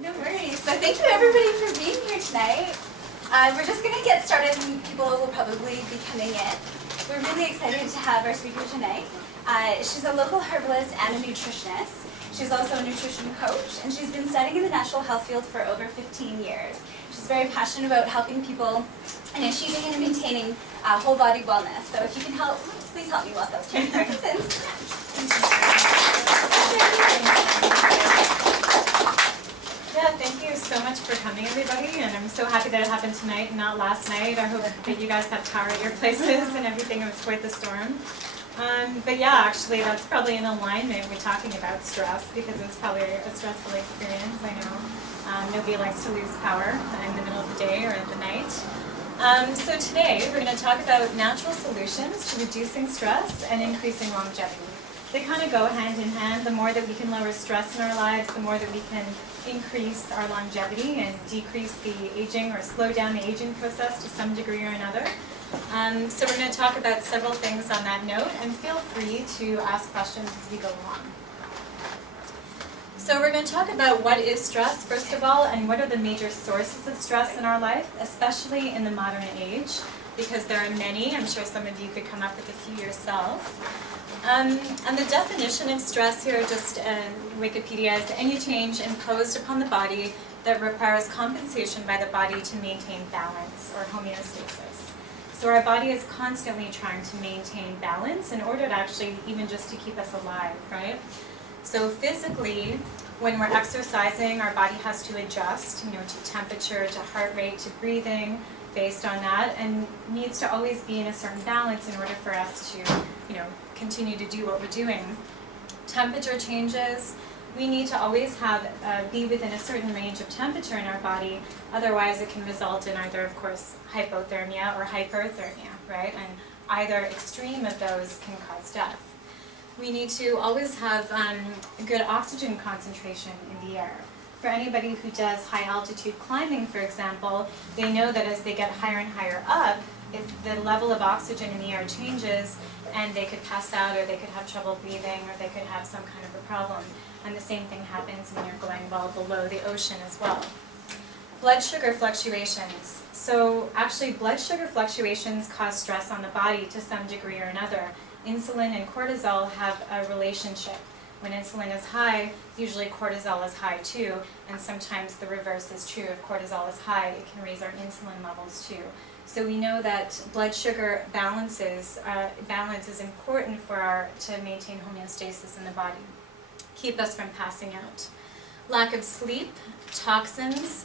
No worries. So thank you everybody for being here tonight. We're just going to get started and people will probably be coming in. We're really excited to have our speaker tonight. She's a local herbalist and a nutritionist. She's also a nutrition coach, and she's been studying in the natural health field for over 15 years. She's very passionate about helping people and achieving and maintaining whole body wellness. So if you can help, please help me welcome Terry Parkinson. Yeah, thank you so much for coming, everybody, and I'm so happy that it happened tonight and not last night. I hope that you guys had power at your places and everything. It was quite the storm. But yeah, actually, that's probably in alignment with talking about stress, because it's probably a stressful experience. I know nobody likes to lose power in the middle of the day or at the night. So today, we're going to talk about natural solutions to reducing stress and increasing longevity. They kind of go hand in hand. The more that we can lower stress in our lives, the more that we can increase our longevity and decrease the aging or slow down the aging process to some degree or another. So we're going to talk about several things on that note, and feel free to ask questions as we go along. So we're going to talk about what is stress, first of all, and what are the major sources of stress in our life, especially in the modern age, because there are many. I'm sure some of you could come up with a few yourself. And the definition of stress here, just Wikipedia, is any change imposed upon the body that requires compensation by the body to maintain balance or homeostasis. So our body is constantly trying to maintain balance in order to actually even just to keep us alive, right? So physically, when we're exercising, our body has to adjust, to temperature, to heart rate, to breathing, based on that, and needs to always be in a certain balance in order for us to, continue to do what we're doing. Temperature changes. We need to always be within a certain range of temperature in our body, otherwise it can result in either, of course, hypothermia or hyperthermia, right? And either extreme of those can cause death. We need to always have a good oxygen concentration in the air. For anybody who does high altitude climbing, for example, they know that as they get higher and higher up, if the level of oxygen in the air changes, and they could pass out, or they could have trouble breathing, or they could have some kind of a problem. And the same thing happens when you're going well below the ocean as well. Blood sugar fluctuations. So actually, blood sugar fluctuations cause stress on the body to some degree or another. Insulin and cortisol have a relationship. When insulin is high, usually cortisol is high too, and sometimes the reverse is true. If cortisol is high, it can raise our insulin levels too. So we know that blood sugar balance is important to maintain homeostasis in the body, keep us from passing out. Lack of sleep, toxins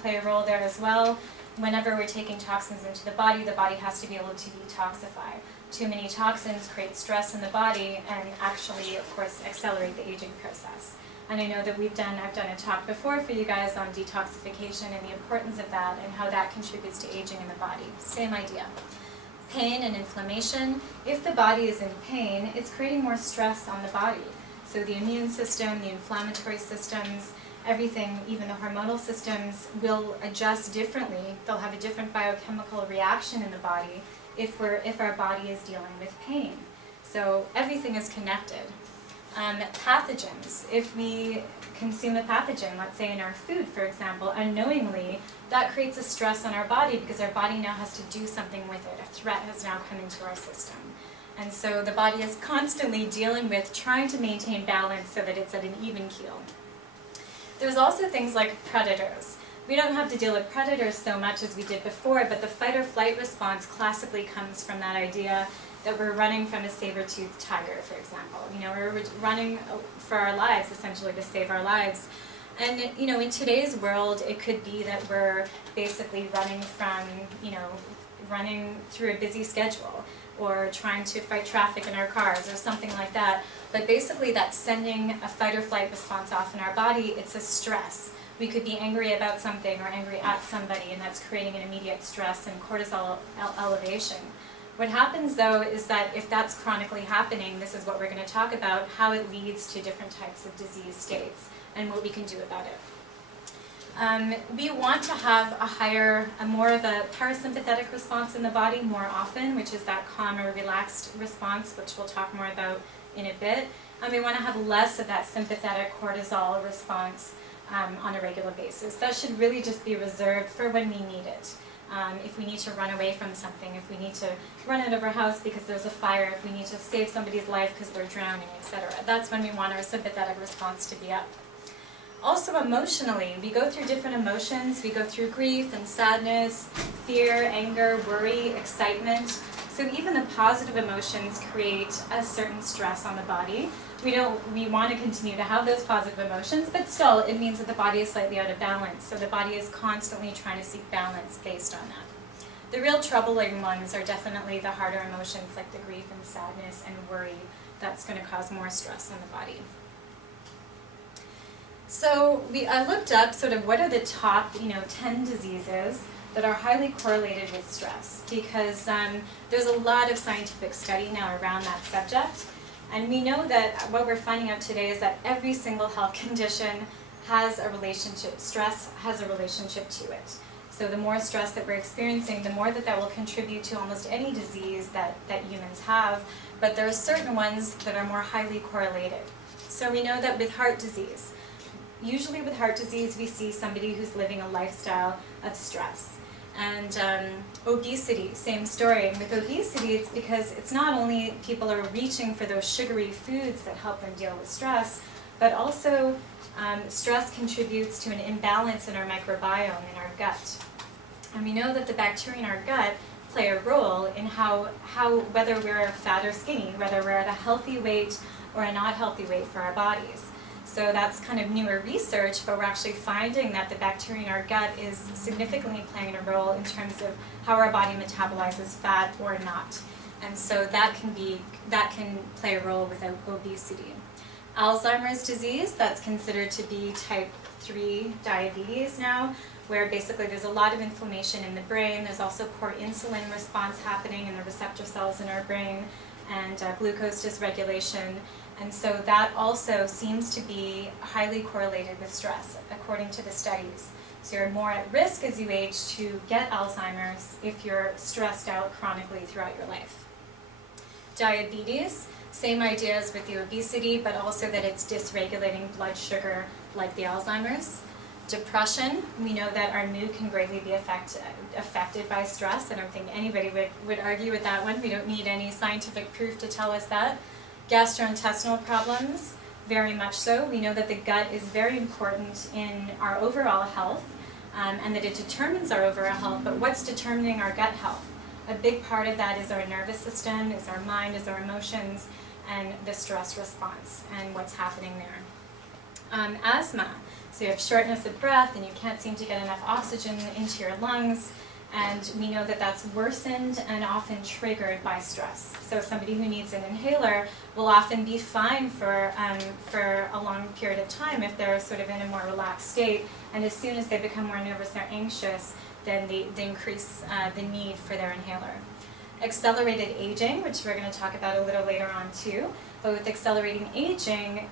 play a role there as well. Whenever we're taking toxins into the body has to be able to detoxify. Too many toxins create stress in the body and actually, of course, accelerate the aging process. And I know that I've done a talk before for you guys on detoxification and the importance of that and how that contributes to aging in the body. Same idea. Pain and inflammation. If the body is in pain, it's creating more stress on the body. So the immune system, the inflammatory systems, everything, even the hormonal systems, will adjust differently. They'll have a different biochemical reaction in the body if our body is dealing with pain. So everything is connected. Pathogens. If we consume a pathogen, let's say in our food, for example, unknowingly, that creates a stress on our body because our body now has to do something with it. A threat has now come into our system. And so the body is constantly dealing with trying to maintain balance so that it's at an even keel. There's also things like predators. We don't have to deal with predators so much as we did before, but the fight or flight response classically comes from that idea that we're running from a saber-toothed tiger, for example. We're running for our lives, essentially, to save our lives. And, in today's world, it could be that we're basically running from, running through a busy schedule, or trying to fight traffic in our cars, or something like that. But basically, that's sending a fight or flight response off in our body. It's a stress. We could be angry about something or angry at somebody, and that's creating an immediate stress and cortisol elevation. What happens, though, is that if that's chronically happening, this is what we're going to talk about, how it leads to different types of disease states and what we can do about it. We want to have more of a parasympathetic response in the body more often, which is that calmer, relaxed response, which we'll talk more about in a bit. And we want to have less of that sympathetic cortisol response on a regular basis. That should really just be reserved for when we need it. If we need to run away from something, if we need to run out of our house because there's a fire, if we need to save somebody's life because they're drowning, etc. That's when we want our sympathetic response to be up. Also emotionally, we go through different emotions. We go through grief and sadness, fear, anger, worry, excitement. So even the positive emotions create a certain stress on the body. We want to continue to have those positive emotions, but still it means that the body is slightly out of balance. So the body is constantly trying to seek balance based on that. The real troubling ones are definitely the harder emotions like the grief and sadness and worry. That's going to cause more stress on the body. So I looked up sort of what are the top 10 diseases that are highly correlated with stress, because there's a lot of scientific study now around that subject. And we know that what we're finding out today is that every single health condition has a relationship, stress has a relationship to it. So the more stress that we're experiencing, the more that will contribute to almost any disease that humans have. But there are certain ones that are more highly correlated. So we know that with heart disease, usually with heart disease we see somebody who's living a lifestyle of stress. And obesity, same story. And with obesity, it's because it's not only people are reaching for those sugary foods that help them deal with stress, but also stress contributes to an imbalance in our microbiome, in our gut. And we know that the bacteria in our gut play a role in how whether we're fat or skinny, whether we're at a healthy weight or a not healthy weight for our bodies. So that's kind of newer research, but we're actually finding that the bacteria in our gut is significantly playing a role in terms of how our body metabolizes fat or not. And so that can play a role with obesity. Alzheimer's disease, that's considered to be type 3 diabetes now, where basically there's a lot of inflammation in the brain. There's also poor insulin response happening in the receptor cells in our brain, and glucose dysregulation. And so that also seems to be highly correlated with stress, according to the studies. So you're more at risk as you age to get Alzheimer's if you're stressed out chronically throughout your life. Diabetes, same idea as with the obesity, but also that it's dysregulating blood sugar like the Alzheimer's. Depression, we know that our mood can greatly be affected by stress. I don't think anybody would argue with that one. We don't need any scientific proof to tell us that. Gastrointestinal problems, very much so. We know that the gut is very important in our overall health, and that it determines our overall health, but what's determining our gut health? A big part of that is our nervous system, is our mind, is our emotions, and the stress response, and what's happening there. Asthma, so you have shortness of breath, and you can't seem to get enough oxygen into your lungs. And we know that that's worsened and often triggered by stress. So somebody who needs an inhaler will often be fine for a long period of time if they're sort of in a more relaxed state. And as soon as they become more nervous or anxious, then they increase the need for their inhaler. Accelerated aging, which we're going to talk about a little later on too. But with accelerating aging,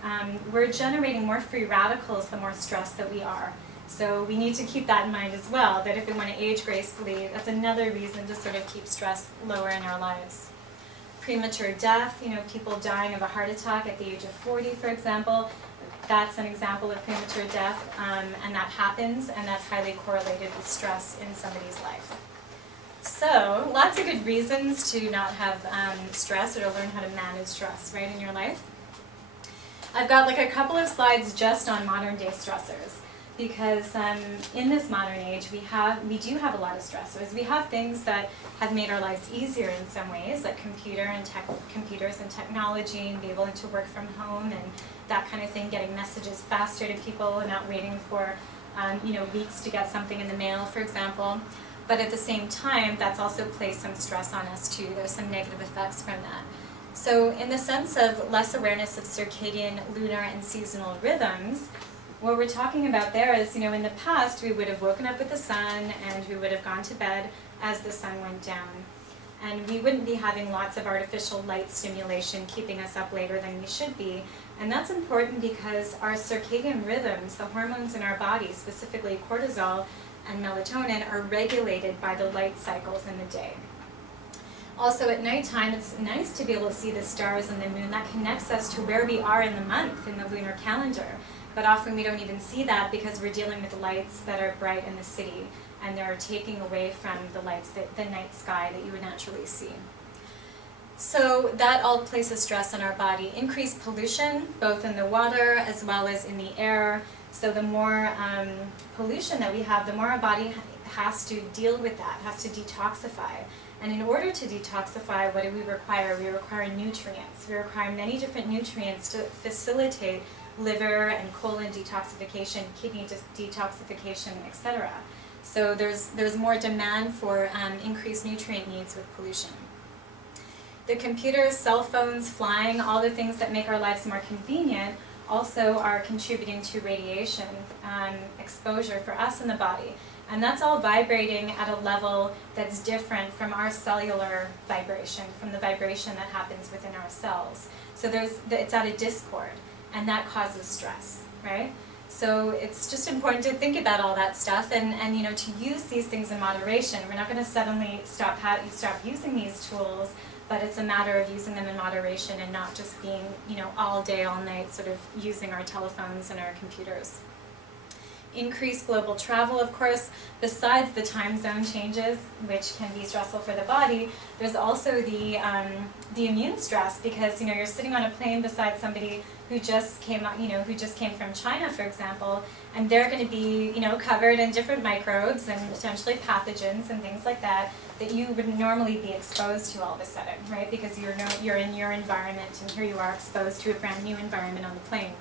we're generating more free radicals the more stressed that we are. So we need to keep that in mind as well, that if we want to age gracefully, that's another reason to sort of keep stress lower in our lives. Premature death, people dying of a heart attack at the age of 40, for example, that's an example of premature death, and that happens, and that's highly correlated with stress in somebody's life. So, lots of good reasons to not have stress or to learn how to manage stress, right, in your life. I've got like a couple of slides just on modern day stressors. Because in this modern age, we do have a lot of stressors. We have things that have made our lives easier in some ways, like computers and technology, and be able to work from home and that kind of thing, getting messages faster to people and not waiting for weeks to get something in the mail, for example. But at the same time, that's also placed some stress on us too. There's some negative effects from that. So in the sense of less awareness of circadian, lunar, and seasonal rhythms, what we're talking about there is, in the past we would have woken up with the sun and we would have gone to bed as the sun went down. And we wouldn't be having lots of artificial light stimulation keeping us up later than we should be. And that's important because our circadian rhythms, the hormones in our body, specifically cortisol and melatonin, are regulated by the light cycles in the day. Also at nighttime, it's nice to be able to see the stars and the moon. That connects us to where we are in the month, in the lunar calendar. but often we don't even see that because we're dealing with lights that are bright in the city, and they're taking away from the lights, the night sky that you would naturally see. So that all places stress on our body. Increased pollution, both in the water as well as in the air. So the more pollution that we have, the more our body has to deal with that, has to detoxify. And in order to detoxify, what do we require? We require nutrients. We require many different nutrients to facilitate liver and colon detoxification, kidney detoxification, etc. So there's more demand for increased nutrient needs with pollution. The computers, cell phones, flying, all the things that make our lives more convenient also are contributing to radiation exposure for us in the body. And that's all vibrating at a level that's different from our cellular vibration, from the vibration that happens within our cells. So it's at a discord, and that causes stress, right? So it's just important to think about all that stuff and you know, to use these things in moderation. We're not going to suddenly stop using these tools, but it's a matter of using them in moderation and not just being, you know, all day, all night, sort of using our telephones and our computers. Increased global travel, of course, besides the time zone changes, which can be stressful for the body, there's also the immune stress, because, you know, you're sitting on a plane beside somebody who just came from China, for example, and they're going to be, you know, covered in different microbes and potentially pathogens and things like that you would normally be exposed to all of a sudden, right? Because you're in your environment, and here you are exposed to a brand new environment on the plane.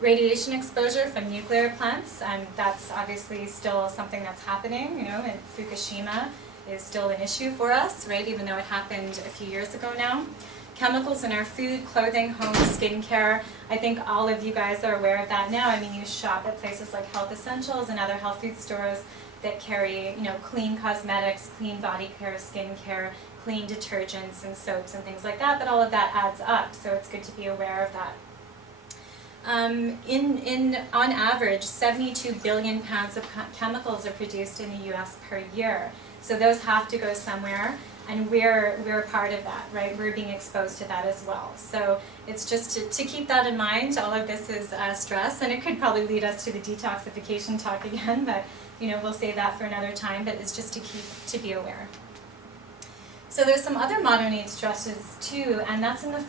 Radiation exposure from nuclear plants, that's obviously still something that's happening, you know, and Fukushima is still an issue for us, right, even though it happened a few years ago now. Chemicals in our food, clothing, home, skincare. I think all of you guys are aware of that now. I mean, you shop at places like Health Essentials and other health food stores that carry, you know, clean cosmetics, clean body care, skincare, clean detergents and soaps and things like that, but all of that adds up, so it's good to be aware of that. On average, 72 billion pounds of chemicals are produced in the US per year. So those have to go somewhere, and we're part of that, right? We're being exposed to that as well. So it's just to keep that in mind. All of this is stress, and it could probably lead us to the detoxification talk again, but you know, we'll save that for another time, but it's just to be aware. So there's some other modern age stresses too, and that's in the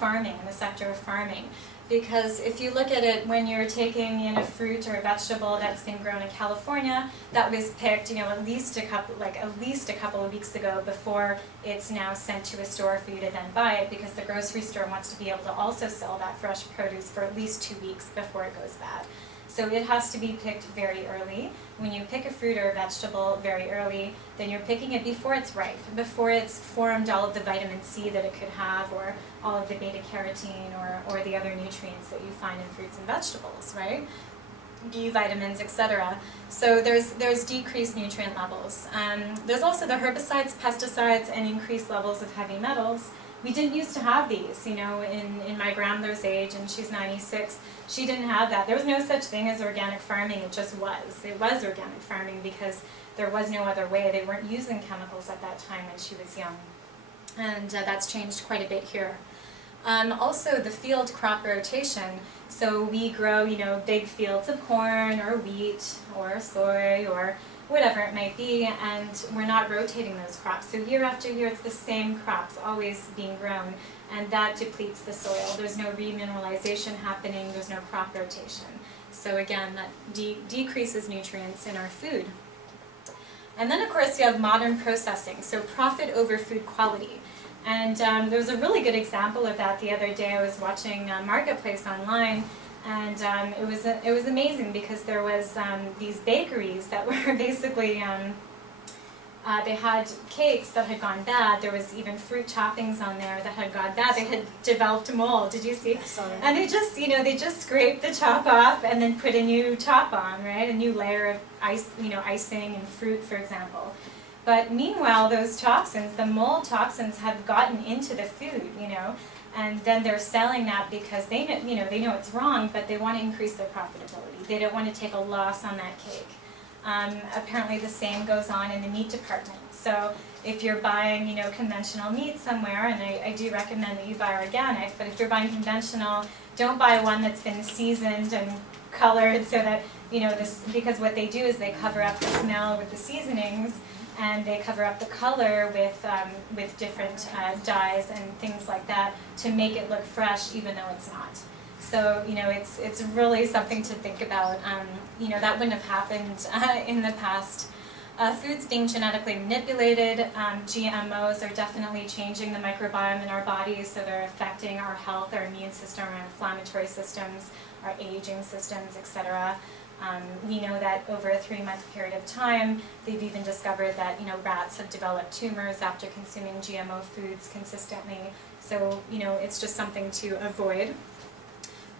sector of farming. Because if you look at it, when you're taking in a fruit or a vegetable that's been grown in California, that was picked, you know, at least a couple of weeks ago before it's now sent to a store for you to then buy it, because the grocery store wants to be able to also sell that fresh produce for at least 2 weeks before it goes bad. So it has to be picked very early. When you pick a fruit or a vegetable very early, then you're picking it before it's ripe, before it's formed all of the vitamin C that it could have, or all of the beta-carotene, or the other nutrients that you find in fruits and vegetables, right? B vitamins, etc. So there's decreased nutrient levels. There's also the herbicides, pesticides, and increased levels of heavy metals. We didn't used to have these, you know, in my grandmother's age, and she's 96, she didn't have that. There was no such thing as organic farming, it just was. It was organic farming because there was no other way. They weren't using chemicals at that time when she was young. And that's changed quite a bit here. Also the field crop rotation. So we grow, you know, big fields of corn or wheat or soy or whatever it might be, and we're not rotating those crops. So year after year it's the same crops always being grown, and that depletes the soil. There's no remineralization happening, there's no crop rotation. So again, that decreases nutrients in our food. And then of course you have modern processing, so profit over food quality. And there was a really good example of that the other day. I was watching Marketplace online, and it was amazing because there was these bakeries that were basically, they had cakes that had gone bad. There was even fruit toppings on there that had gone bad. They had developed mold. Did you see? And they just, you know, they just scraped the top off and then put a new top on, right? A new layer of ice, you know, icing and fruit, for example. But meanwhile, those toxins, the mold toxins, have gotten into the food, you know, and then they're selling that because they know, you know, they know it's wrong, but they want to increase their profitability. They don't want to take a loss on that cake. Apparently the same goes on in the meat department. So if you're buying, you know, conventional meat somewhere, and I do recommend that you buy organic, but if you're buying conventional, don't buy one that's been seasoned and colored so that, you know, because what they do is they cover up the smell with the seasonings, and they cover up the color with different dyes and things like that to make it look fresh even though it's not. So, you know, it's really something to think about. You know, that wouldn't have happened in the past. Foods being genetically manipulated, GMOs are definitely changing the microbiome in our bodies, so they're affecting our health, our immune system, our inflammatory systems, our aging systems, etc. We know that over a 3-month period of time, they've even discovered that, you know, rats have developed tumors after consuming GMO foods consistently. So, you know, it's just something to avoid.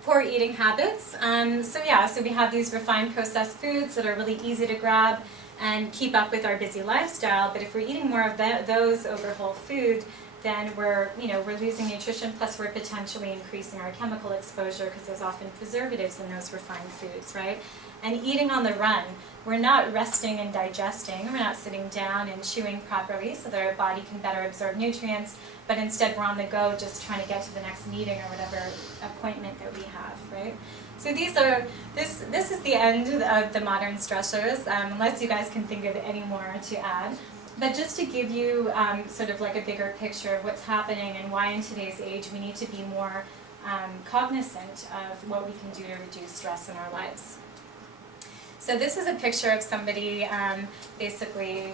Poor eating habits. So we have these refined processed foods that are really easy to grab and keep up with our busy lifestyle, but if we're eating more of those over whole food, then we're losing nutrition, plus we're potentially increasing our chemical exposure because there's often preservatives in those refined foods, right? And eating on the run, we're not resting and digesting, we're not sitting down and chewing properly so that our body can better absorb nutrients, but instead we're on the go just trying to get to the next meeting or whatever appointment that we have, right? So this is the end of the modern stressors, unless you guys can think of any more to add. But just to give you sort of like a bigger picture of what's happening and why in today's age we need to be more cognizant of what we can do to reduce stress in our lives. So this is a picture of somebody basically,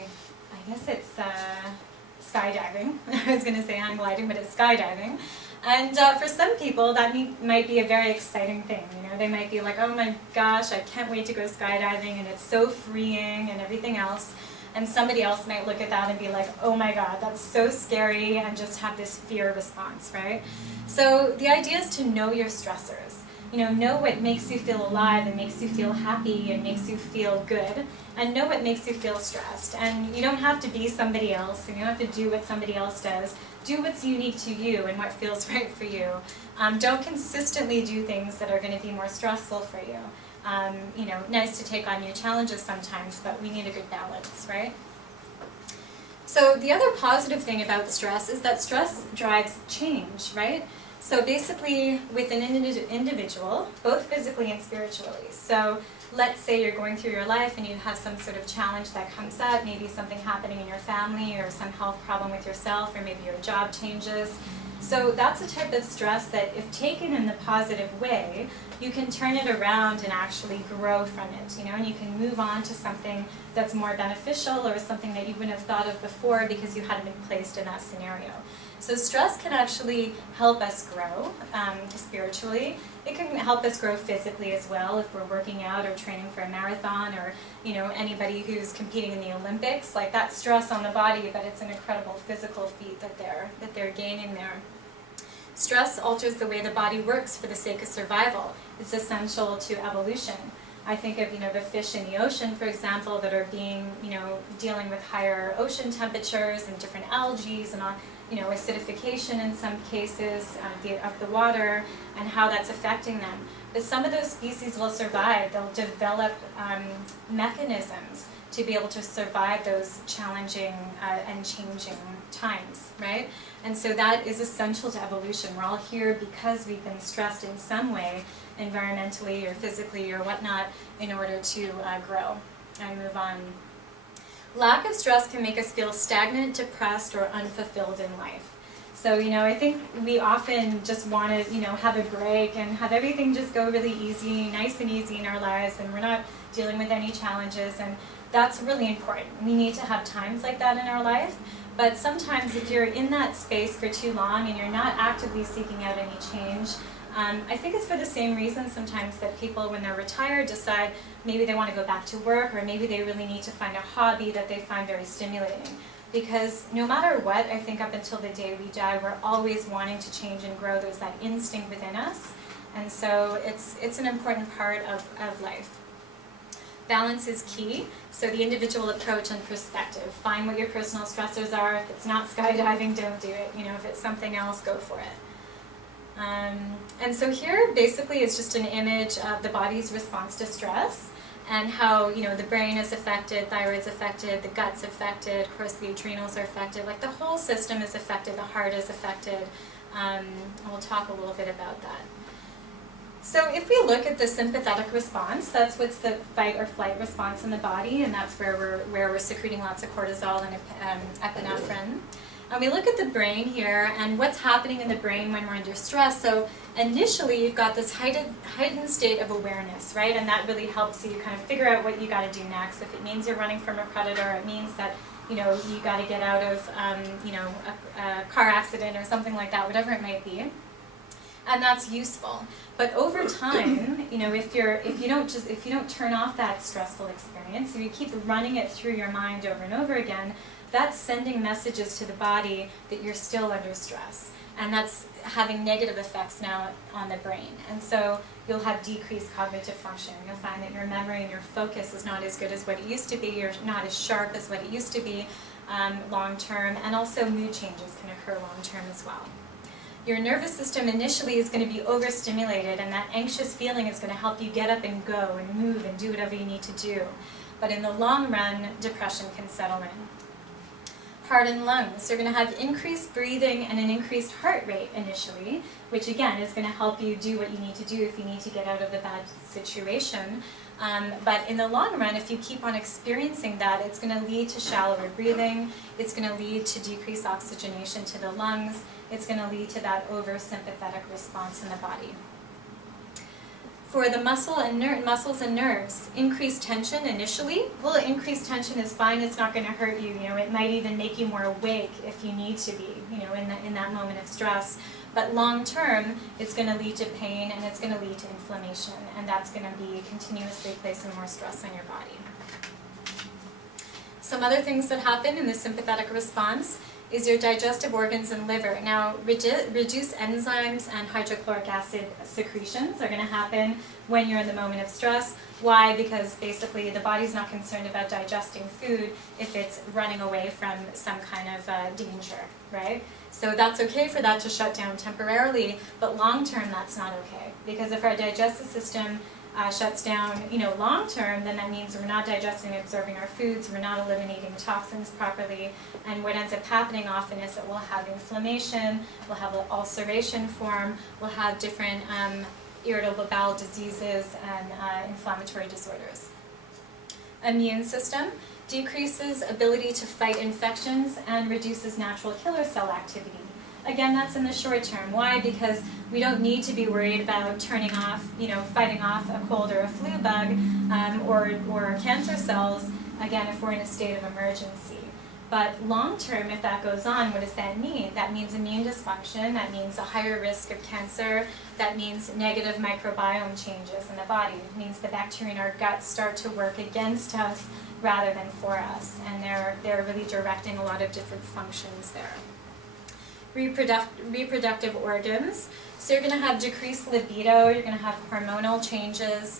I guess it's skydiving. I was going to say hang gliding, but it's skydiving. And for some people, that might be a very exciting thing. You know, they might be like, oh my gosh, I can't wait to go skydiving, and it's so freeing and everything else. And somebody else might look at that and be like, oh my god, that's so scary, and just have this fear response, right? So the idea is to know your stressors. You know what makes you feel alive and makes you feel happy and makes you feel good, and know what makes you feel stressed. And you don't have to be somebody else, and you don't have to do what somebody else does. Do what's unique to you and what feels right for you. Don't consistently do things that are going to be more stressful for you. You know, nice to take on new challenges sometimes, but we need a good balance, right? So the other positive thing about stress is that stress drives change, right? So basically, with an individual, both physically and spiritually. So let's say you're going through your life and you have some sort of challenge that comes up, maybe something happening in your family or some health problem with yourself, or maybe your job changes. So that's a type of stress that, if taken in the positive way, you can turn it around and actually grow from it, you know, and you can move on to something that's more beneficial or something that you wouldn't have thought of before because you hadn't been placed in that scenario. So stress can actually help us grow spiritually. It can help us grow physically as well if we're working out or training for a marathon, or, you know, anybody who's competing in the Olympics. Like, that's stress on the body, but it's an incredible physical feat that they're gaining there. Stress alters the way the body works for the sake of survival. It's essential to evolution. I think of, you know, the fish in the ocean, for example, that are being, you know, dealing with higher ocean temperatures and different algae and all, you know, acidification in some cases of the water, and how that's affecting them. But some of those species will survive. They'll develop mechanisms to be able to survive those challenging and changing times, right? And so that is essential to evolution. We're all here because we've been stressed in some way, environmentally or physically or whatnot, in order to grow and move on. Lack of stress can make us feel stagnant, depressed, or unfulfilled in life. So, you know, I think we often just want to, you know, have a break and have everything just go really easy, nice and easy in our lives, and we're not dealing with any challenges, and that's really important. We need to have times like that in our life, but sometimes if you're in that space for too long and you're not actively seeking out any change, I think it's for the same reason sometimes that people, when they're retired, decide maybe they want to go back to work, or maybe they really need to find a hobby that they find very stimulating. Because no matter what, I think up until the day we die, we're always wanting to change and grow. There's that instinct within us. And so it's an important part of life. Balance is key. So the individual approach and perspective. Find what your personal stressors are. If it's not skydiving, don't do it. You know, if it's something else, go for it. And so here basically is just an image of the body's response to stress, and how, you know, the brain is affected, thyroid's affected, the gut's affected, of course the adrenals are affected, like the whole system is affected, the heart is affected. And we'll talk a little bit about that. So if we look at the sympathetic response, that's what's the fight or flight response in the body, and that's where we're secreting lots of cortisol and epinephrine. And we look at the brain here and what's happening in the brain when we're under stress. So initially you've got this heightened state of awareness, right? And that really helps you kind of figure out what you got to do next. If it means you're running from a predator, it means that you got to get out of a car accident or something like that, whatever it might be. And that's useful. But over time, if you don't turn off that stressful experience, if you keep running it through your mind over and over again, that's sending messages to the body that you're still under stress. And that's having negative effects now on the brain. And so you'll have decreased cognitive function. You'll find that your memory and your focus is not as good as what it used to be. You're not as sharp as what it used to be long term. And also mood changes can occur long term as well. Your nervous system initially is going to be overstimulated, and that anxious feeling is going to help you get up and go and move and do whatever you need to do. But in the long run, depression can settle in. Heart and lungs. You're going to have increased breathing and an increased heart rate initially, which again is going to help you do what you need to do if you need to get out of the bad situation. But in the long run, if you keep on experiencing that, it's going to lead to shallower breathing, it's going to lead to decreased oxygenation to the lungs, it's going to lead to that oversympathetic response in the body. For the muscles and nerves, increased tension initially. Well, increased tension is fine, it's not going to hurt you. It might even make you more awake if you need to be, in that moment of stress. But long term, it's going to lead to pain and it's going to lead to inflammation, and that's going to be continuously placing more stress on your body. Some other things that happen in the sympathetic response is your digestive organs and liver. Now, reduced enzymes and hydrochloric acid secretions are going to happen when you're in the moment of stress. Why? Because basically the body's not concerned about digesting food if it's running away from some kind of danger, right? So that's okay for that to shut down temporarily, but long term that's not okay. Because if our digestive system shuts down, long term, then that means we're not digesting and absorbing our foods, we're not eliminating toxins properly, and what ends up happening often is that we'll have inflammation, we'll have an ulceration form, we'll have different irritable bowel diseases and inflammatory disorders. Immune system decreases ability to fight infections and reduces natural killer cell activity. Again, that's in the short term. Why? Because we don't need to be worried about turning off, fighting off a cold or a flu bug or cancer cells, again, if we're in a state of emergency. But long term, if that goes on, what does that mean? That means immune dysfunction, that means a higher risk of cancer, that means negative microbiome changes in the body. It means the bacteria in our guts start to work against us rather than for us, and they're really directing a lot of different functions there. Reproductive organs. So you're going to have decreased libido, you're going to have hormonal changes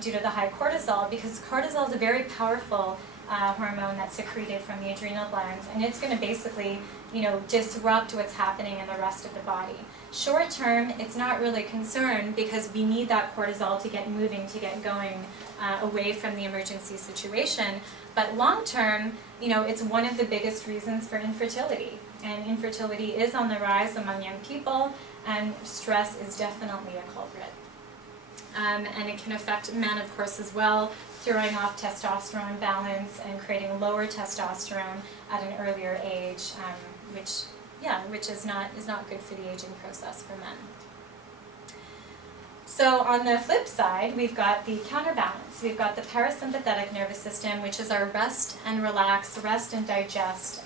due to the high cortisol, because cortisol is a very powerful hormone that's secreted from the adrenal glands, and it's going to basically, disrupt what's happening in the rest of the body. Short term, it's not really concerned because we need that cortisol to get moving, to get going away from the emergency situation. But long term, it's one of the biggest reasons for infertility. And infertility is on the rise among young people, and stress is definitely a culprit. And it can affect men, of course, as well, throwing off testosterone balance and creating lower testosterone at an earlier age, which is not good for the aging process for men. So on the flip side, we've got the counterbalance. We've got the parasympathetic nervous system, which is our rest and relax, rest and digest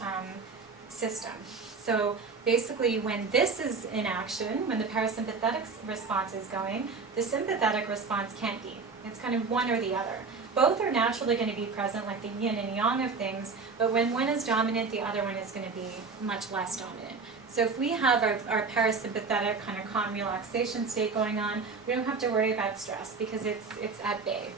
system. So basically when this is in action, when the parasympathetic response is going, the sympathetic response can't be. It's kind of one or the other. Both are naturally going to be present, like the yin and yang of things, but when one is dominant, the other one is going to be much less dominant. So if we have our parasympathetic kind of calm relaxation state going on, we don't have to worry about stress because it's at bay.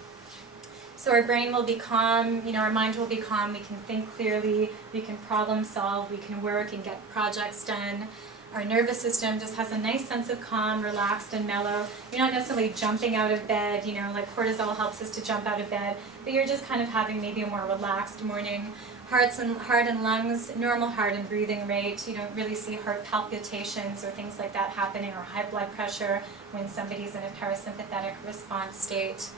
So our brain will be calm, our mind will be calm, we can think clearly, we can problem solve, we can work and get projects done. Our nervous system just has a nice sense of calm, relaxed and mellow. You're not necessarily jumping out of bed, like cortisol helps us to jump out of bed, but you're just kind of having maybe a more relaxed morning. Heart and lungs, normal heart and breathing rate. You don't really see heart palpitations or things like that happening, or high blood pressure when somebody's in a parasympathetic response state.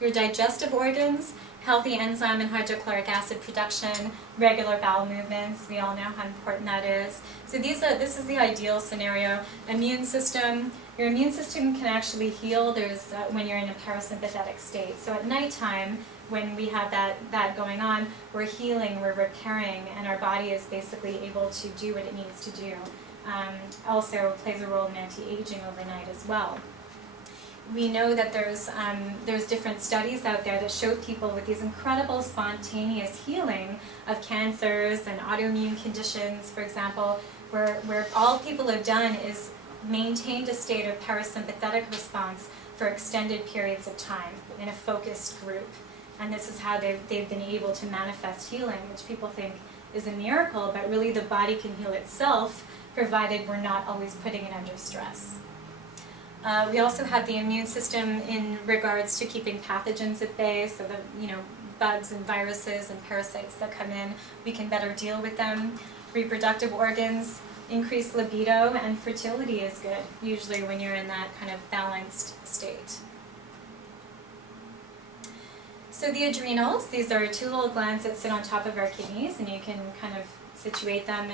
Your digestive organs, healthy enzyme and hydrochloric acid production, regular bowel movements. We all know how important that is. So this is the ideal scenario. Immune system. Your immune system can actually heal when you're in a parasympathetic state. So at nighttime, when we have that going on, we're healing, we're repairing, and our body is basically able to do what it needs to do. Also plays a role in anti-aging overnight as well. We know that there's different studies out there that show people with these incredible spontaneous healing of cancers and autoimmune conditions, for example, where all people have done is maintained a state of parasympathetic response for extended periods of time in a focused group. And this is how they've been able to manifest healing, which people think is a miracle, but really the body can heal itself, provided we're not always putting it under stress. We also have the immune system in regards to keeping pathogens at bay, so the bugs and viruses and parasites that come in, we can better deal with them. Reproductive organs, increased libido, and fertility is good, usually when you're in that kind of balanced state. So the adrenals, these are two little glands that sit on top of our kidneys, and you can kind of situate them,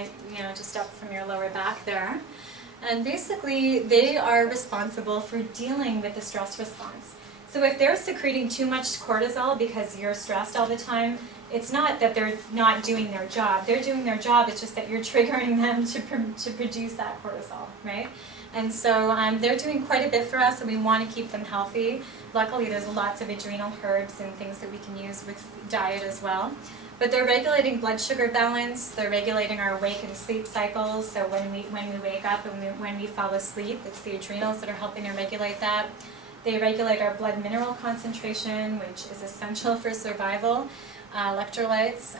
just up from your lower back there. And basically, they are responsible for dealing with the stress response. So if they're secreting too much cortisol because you're stressed all the time, it's not that they're not doing their job. They're doing their job, it's just that you're triggering them to produce that cortisol, right? And so they're doing quite a bit for us, and we want to keep them healthy. Luckily, there's lots of adrenal herbs and things that we can use with diet as well. But they're regulating blood sugar balance, they're regulating our wake and sleep cycles, so when we wake up and when we fall asleep, it's the adrenals that are helping to regulate that. They regulate our blood mineral concentration, which is essential for survival, electrolytes,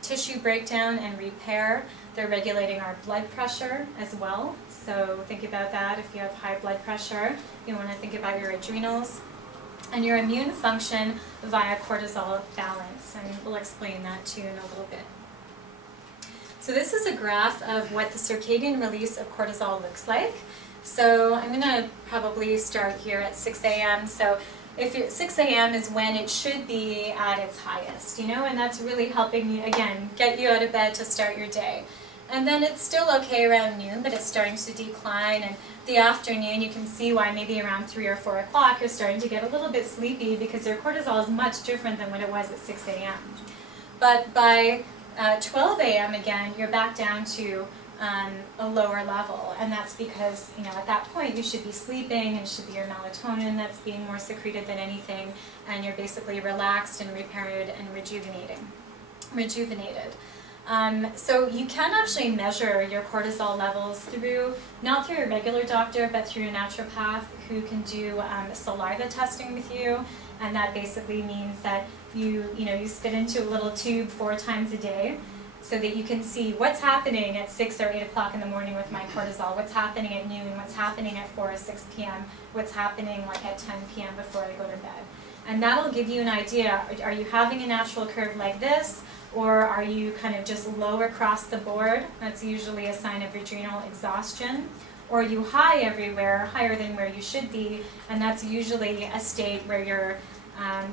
tissue breakdown and repair. They're regulating our blood pressure as well, so think about that. If you have high blood pressure, you want to think about your adrenals. And your immune function via cortisol balance, and we'll explain that too in a little bit. So this is a graph of what the circadian release of cortisol looks like. So I'm going to probably start here at 6 a.m. So if you're 6 a.m. is when it should be at its highest, and that's really helping you, again, get you out of bed to start your day. And then it's still okay around noon, but it's starting to decline. And the afternoon, you can see why maybe around 3 or 4 o'clock you're starting to get a little bit sleepy, because your cortisol is much different than what it was at 6 a.m. But by 12 a.m. again, you're back down to a lower level. And that's because, at that point you should be sleeping, and it should be your melatonin that's being more secreted than anything. And you're basically relaxed and repaired and rejuvenated. So you can actually measure your cortisol levels not through a regular doctor, but through a naturopath who can do saliva testing with you, and that basically means that you spit into a little tube 4 times a day, so that you can see what's happening at 6 or 8 o'clock in the morning with my cortisol, what's happening at noon, what's happening at 4 or 6 p.m., what's happening at 10 p.m. before I go to bed. And that'll give you an idea, are you having a natural curve like this? Or are you kind of just low across the board? That's usually a sign of adrenal exhaustion. Or are you high everywhere, higher than where you should be, and that's usually a state where your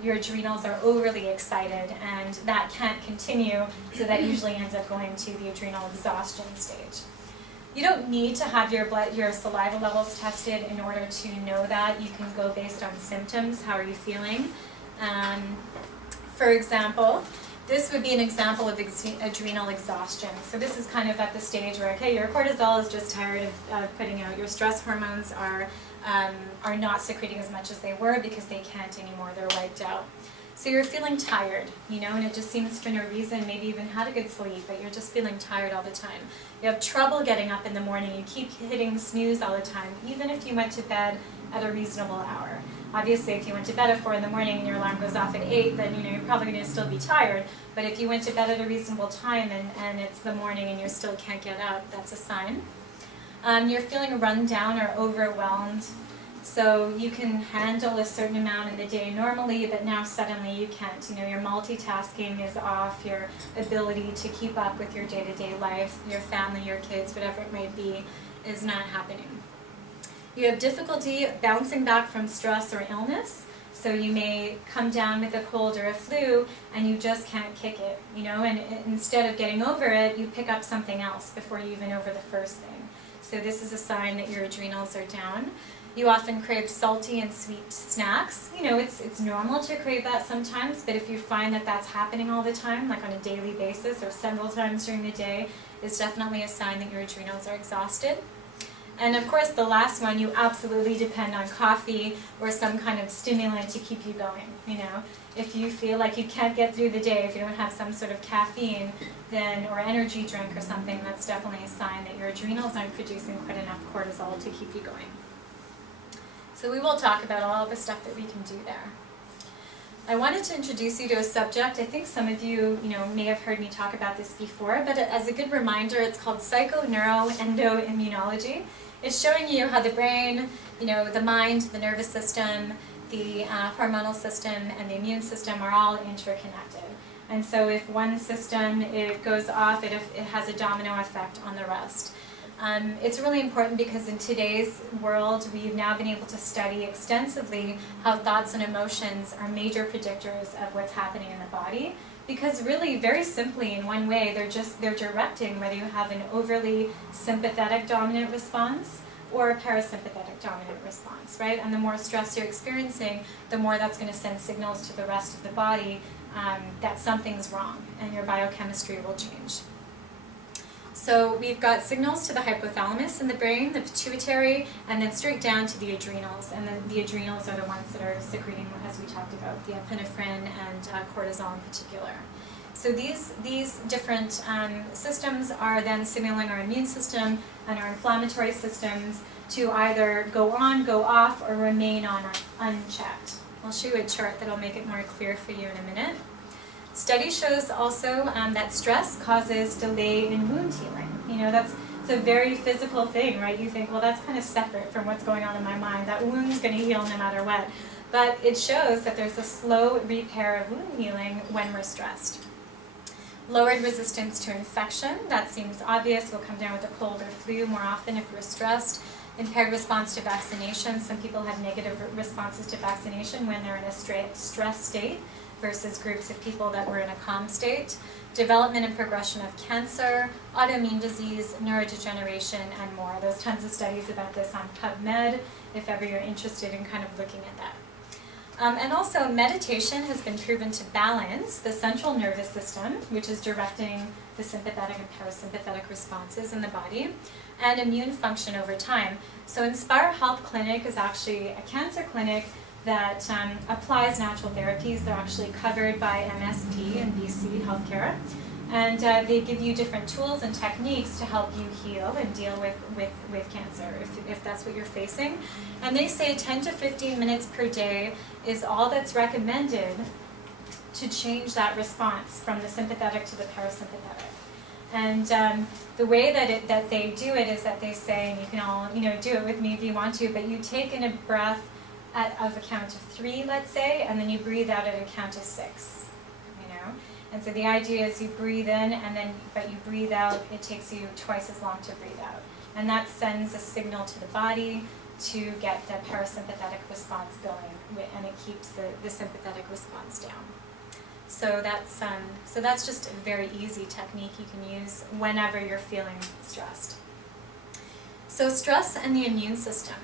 adrenals are overly excited, and that can't continue, so that usually ends up going to the adrenal exhaustion stage. You don't need to have your saliva levels tested in order to know that. You can go based on symptoms. How are you feeling? For example, this would be an example of adrenal exhaustion. So this is kind of at the stage where, okay, your cortisol is just tired of putting out. Your stress hormones are not secreting as much as they were because they can't anymore. They're wiped out. So you're feeling tired, and it just seems for no reason, maybe even had a good sleep, but you're just feeling tired all the time. You have trouble getting up in the morning. You keep hitting snooze all the time, even if you went to bed at a reasonable hour. Obviously, if you went to bed at 4 in the morning and your alarm goes off at 8, then you're probably going to still be tired. But if you went to bed at a reasonable time and it's the morning and you still can't get up, that's a sign. You're feeling run down or overwhelmed. So you can handle a certain amount in the day normally, but now suddenly you can't. You know, your multitasking is off, your ability to keep up with your day-to-day life, your family, your kids, whatever it might be, is not happening. You have difficulty bouncing back from stress or illness. So you may come down with a cold or a flu and you just can't kick it, you know, and instead of getting over it, you pick up something else before you even over the first thing. So this is a sign that your adrenals are down. You often crave salty and sweet snacks. You know, it's normal to crave that sometimes, but if you find that that's happening all the time, like on a daily basis or several times during the day, it's definitely a sign that your adrenals are exhausted. And of course, the last one, you absolutely depend on coffee or some kind of stimulant to keep you going, you know. If you feel like you can't get through the day, if you don't have some sort of caffeine, then, or energy drink or something, that's definitely a sign that your adrenals aren't producing quite enough cortisol to keep you going. So we will talk about all the stuff that we can do there. I wanted to introduce you to a subject. I think some of you, may have heard me talk about this before, but as a good reminder, it's called psychoneuroendoimmunology. It's showing you how the brain, the mind, the nervous system, the hormonal system, and the immune system are all interconnected. And so if one system goes off, it has a domino effect on the rest. It's really important because in today's world, we've now been able to study extensively how thoughts and emotions are major predictors of what's happening in the body. Because really, very simply, in one way, they're directing whether you have an overly sympathetic dominant response or a parasympathetic dominant response, right? And the more stress you're experiencing, the more that's going to send signals to the rest of the body that something's wrong and your biochemistry will change. So we've got signals to the hypothalamus in the brain, the pituitary, and then straight down to the adrenals. And then the adrenals are the ones that are secreting, as we talked about, the epinephrine and cortisol in particular. So these different systems are then signaling our immune system and our inflammatory systems to either go on, go off, or remain on unchecked. I'll show you a chart that'll make it more clear for you in a minute. Study shows also that stress causes delay in wound healing. It's a very physical thing, right? You think, well, that's kind of separate from what's going on in my mind. That wound's going to heal no matter what. But it shows that there's a slow repair of wound healing when we're stressed. Lowered resistance to infection. That seems obvious. We'll come down with a cold or flu more often if we're stressed. Impaired response to vaccination. Some people have negative responses to vaccination when they're in a stress state, versus groups of people that were in a calm state. Development and progression of cancer, autoimmune disease, neurodegeneration, and more. There's tons of studies about this on PubMed, if ever you're interested in kind of looking at that. And also, meditation has been proven to balance the central nervous system, which is directing the sympathetic and parasympathetic responses in the body, and immune function over time. So Inspire Health Clinic is actually a cancer clinic that applies natural therapies. They're actually covered by MSP and BC Healthcare. And they give you different tools and techniques to help you heal and deal with cancer, if that's what you're facing. And they say 10 to 15 minutes per day is all that's recommended to change that response from the sympathetic to the parasympathetic. And the way that they do it is that they say, and you can all do it with me if you want to, but you take in a breath of a count of 3, let's say, and then you breathe out at a count of 6. And so the idea is you breathe in, but you breathe out. It takes you twice as long to breathe out, and that sends a signal to the body to get the parasympathetic response going, and it keeps the sympathetic response down. So that's just a very easy technique you can use whenever you're feeling stressed. So stress and the immune system.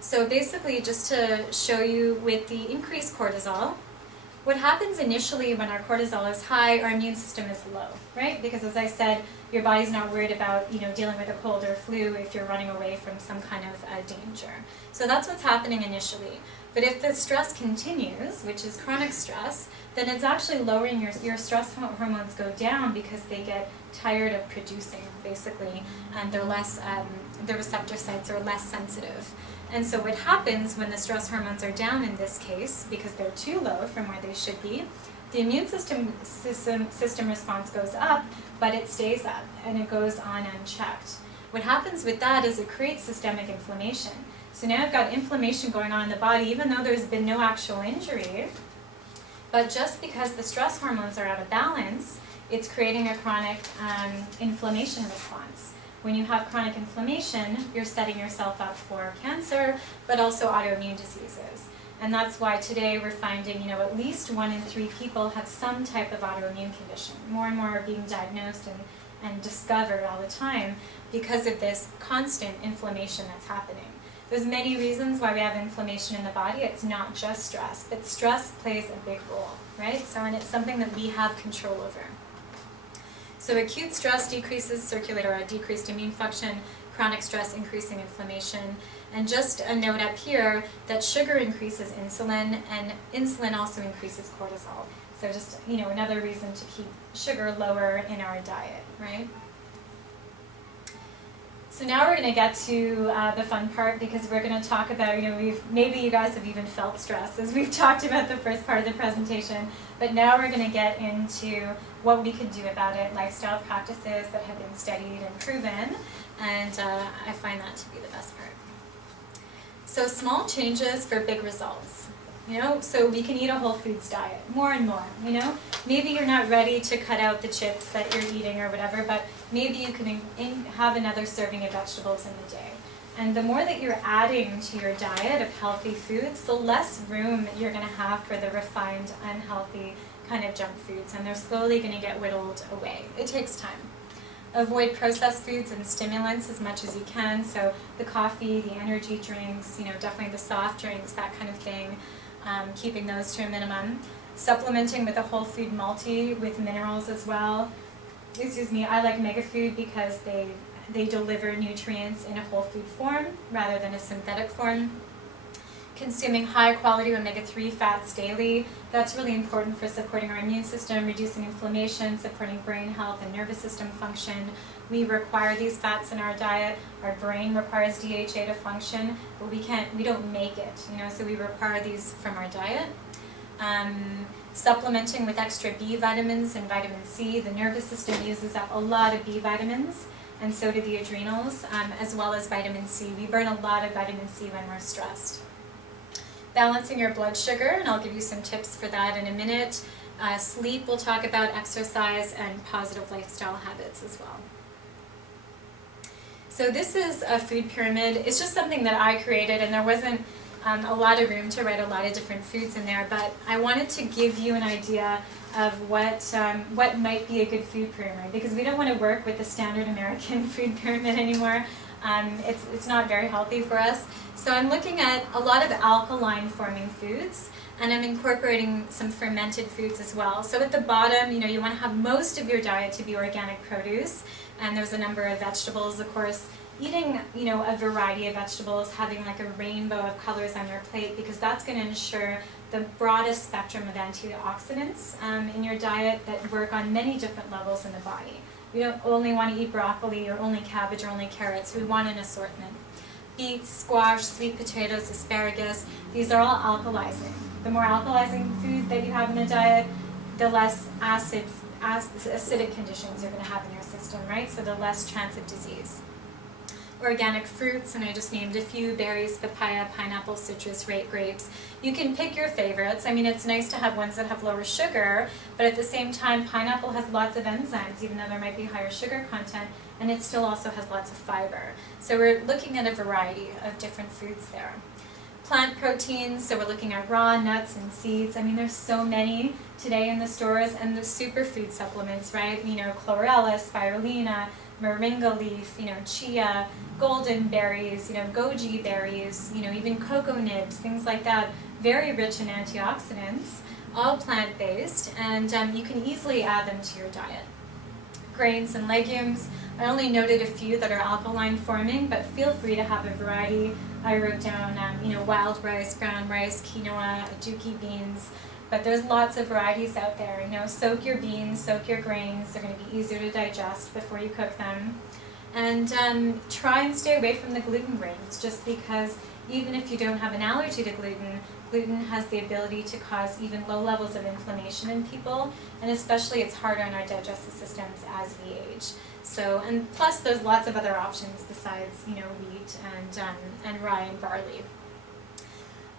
So basically, just to show you with the increased cortisol, what happens initially when our cortisol is high, our immune system is low, right? Because as I said, your body's not worried about dealing with a cold or flu if you're running away from some kind of danger. So that's what's happening initially. But if the stress continues, which is chronic stress, then it's actually lowering your stress hormones go down because they get tired of producing, basically, and they're less, the receptor sites are less sensitive. And so what happens when the stress hormones are down in this case, because they're too low from where they should be, the immune system response goes up, but it stays up and it goes on unchecked. what happens with that is it creates systemic inflammation. So now I've got inflammation going on in the body, even though there's been no actual injury, but just because the stress hormones are out of balance, it's creating a chronic inflammation response. When you have chronic inflammation, you're setting yourself up for cancer, but also autoimmune diseases. And that's why today we're finding, at least 1 in 3 people have some type of autoimmune condition. More and more are being diagnosed and discovered all the time because of this constant inflammation that's happening. There's many reasons why we have inflammation in the body. It's not just stress, but stress plays a big role, right? And it's something that we have control over. So acute stress decreases decreased immune function, chronic stress increasing inflammation. And just a note up here that sugar increases insulin, and insulin also increases cortisol. So just, another reason to keep sugar lower in our diet, right? So now we're going to get to the fun part, because we're going to talk about, maybe you guys have even felt stress as we've talked about the first part of the presentation, but now we're going to get into what we could do about it, lifestyle practices that have been studied and proven, and I find that to be the best part. So small changes for big results. So we can eat a whole foods diet, more and more, Maybe you're not ready to cut out the chips that you're eating or whatever, but maybe you can have another serving of vegetables in the day. And the more that you're adding to your diet of healthy foods, the less room you're going to have for the refined, unhealthy kind of junk foods, and they're slowly going to get whittled away. It takes time. Avoid processed foods and stimulants as much as you can, so the coffee, the energy drinks, definitely the soft drinks, that kind of thing. Keeping those to a minimum. Supplementing with a whole food multi with minerals as well. I like Mega Food because they deliver nutrients in a whole food form rather than a synthetic form. Consuming high quality omega-3 fats daily. That's really important for supporting our immune system, reducing inflammation, supporting brain health and nervous system function. We require these fats in our diet. Our brain requires DHA to function, but we don't make it, so we require these from our diet. Supplementing with extra B vitamins and vitamin C. The nervous system uses up a lot of B vitamins, and so do the adrenals, as well as vitamin C. We burn a lot of vitamin C when we're stressed. Balancing your blood sugar, and I'll give you some tips for that in a minute. Sleep, we'll talk about, exercise, and positive lifestyle habits as well. So this is a food pyramid. It's just something that I created, and there wasn't a lot of room to write a lot of different foods in there, but I wanted to give you an idea of what might be a good food pyramid, because we don't want to work with the standard American food pyramid anymore. It's not very healthy for us. So I'm looking at a lot of alkaline forming foods, and I'm incorporating some fermented foods as well. So at the bottom, you want to have most of your diet to be organic produce, and there's a number of vegetables, of course. Eating, a variety of vegetables, having like a rainbow of colors on your plate, because that's going to ensure the broadest spectrum of antioxidants in your diet that work on many different levels in the body. We don't only want to eat broccoli or only cabbage or only carrots. We want an assortment. Beets, squash, sweet potatoes, asparagus, these are all alkalizing. The more alkalizing food that you have in the diet, the less acidic conditions you're going to have in your system, right? So the less chance of disease. Organic fruits, and I just named a few: berries, papaya, pineapple, citrus, grapes. You can pick your favorites. It's nice to have ones that have lower sugar, but at the same time, pineapple has lots of enzymes, even though there might be higher sugar content, and it still also has lots of fiber. So we're looking at a variety of different foods there. Plant proteins, so we're looking at raw nuts and seeds. There's so many today in the stores, and the superfood supplements, right? Chlorella, spirulina, moringa leaf, chia, golden berries, goji berries, even cocoa nibs, things like that. Very rich in antioxidants, all plant-based, and you can easily add them to your diet. Grains and legumes, I only noted a few that are alkaline forming, but feel free to have a variety. I wrote down, wild rice, brown rice, quinoa, aduki beans, but there's lots of varieties out there. Soak your beans, soak your grains. They're going to be easier to digest before you cook them. And try and stay away from the gluten grains, just because even if you don't have an allergy to gluten, gluten has the ability to cause even low levels of inflammation in people, and especially it's harder on our digestive systems as we age. So, and plus there's lots of other options besides, wheat and rye and barley.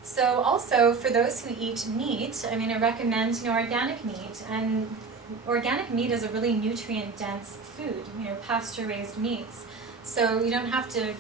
So also, for those who eat meat, I recommend, organic meat. And organic meat is a really nutrient-dense food, pasture-raised meats. So you don't have to,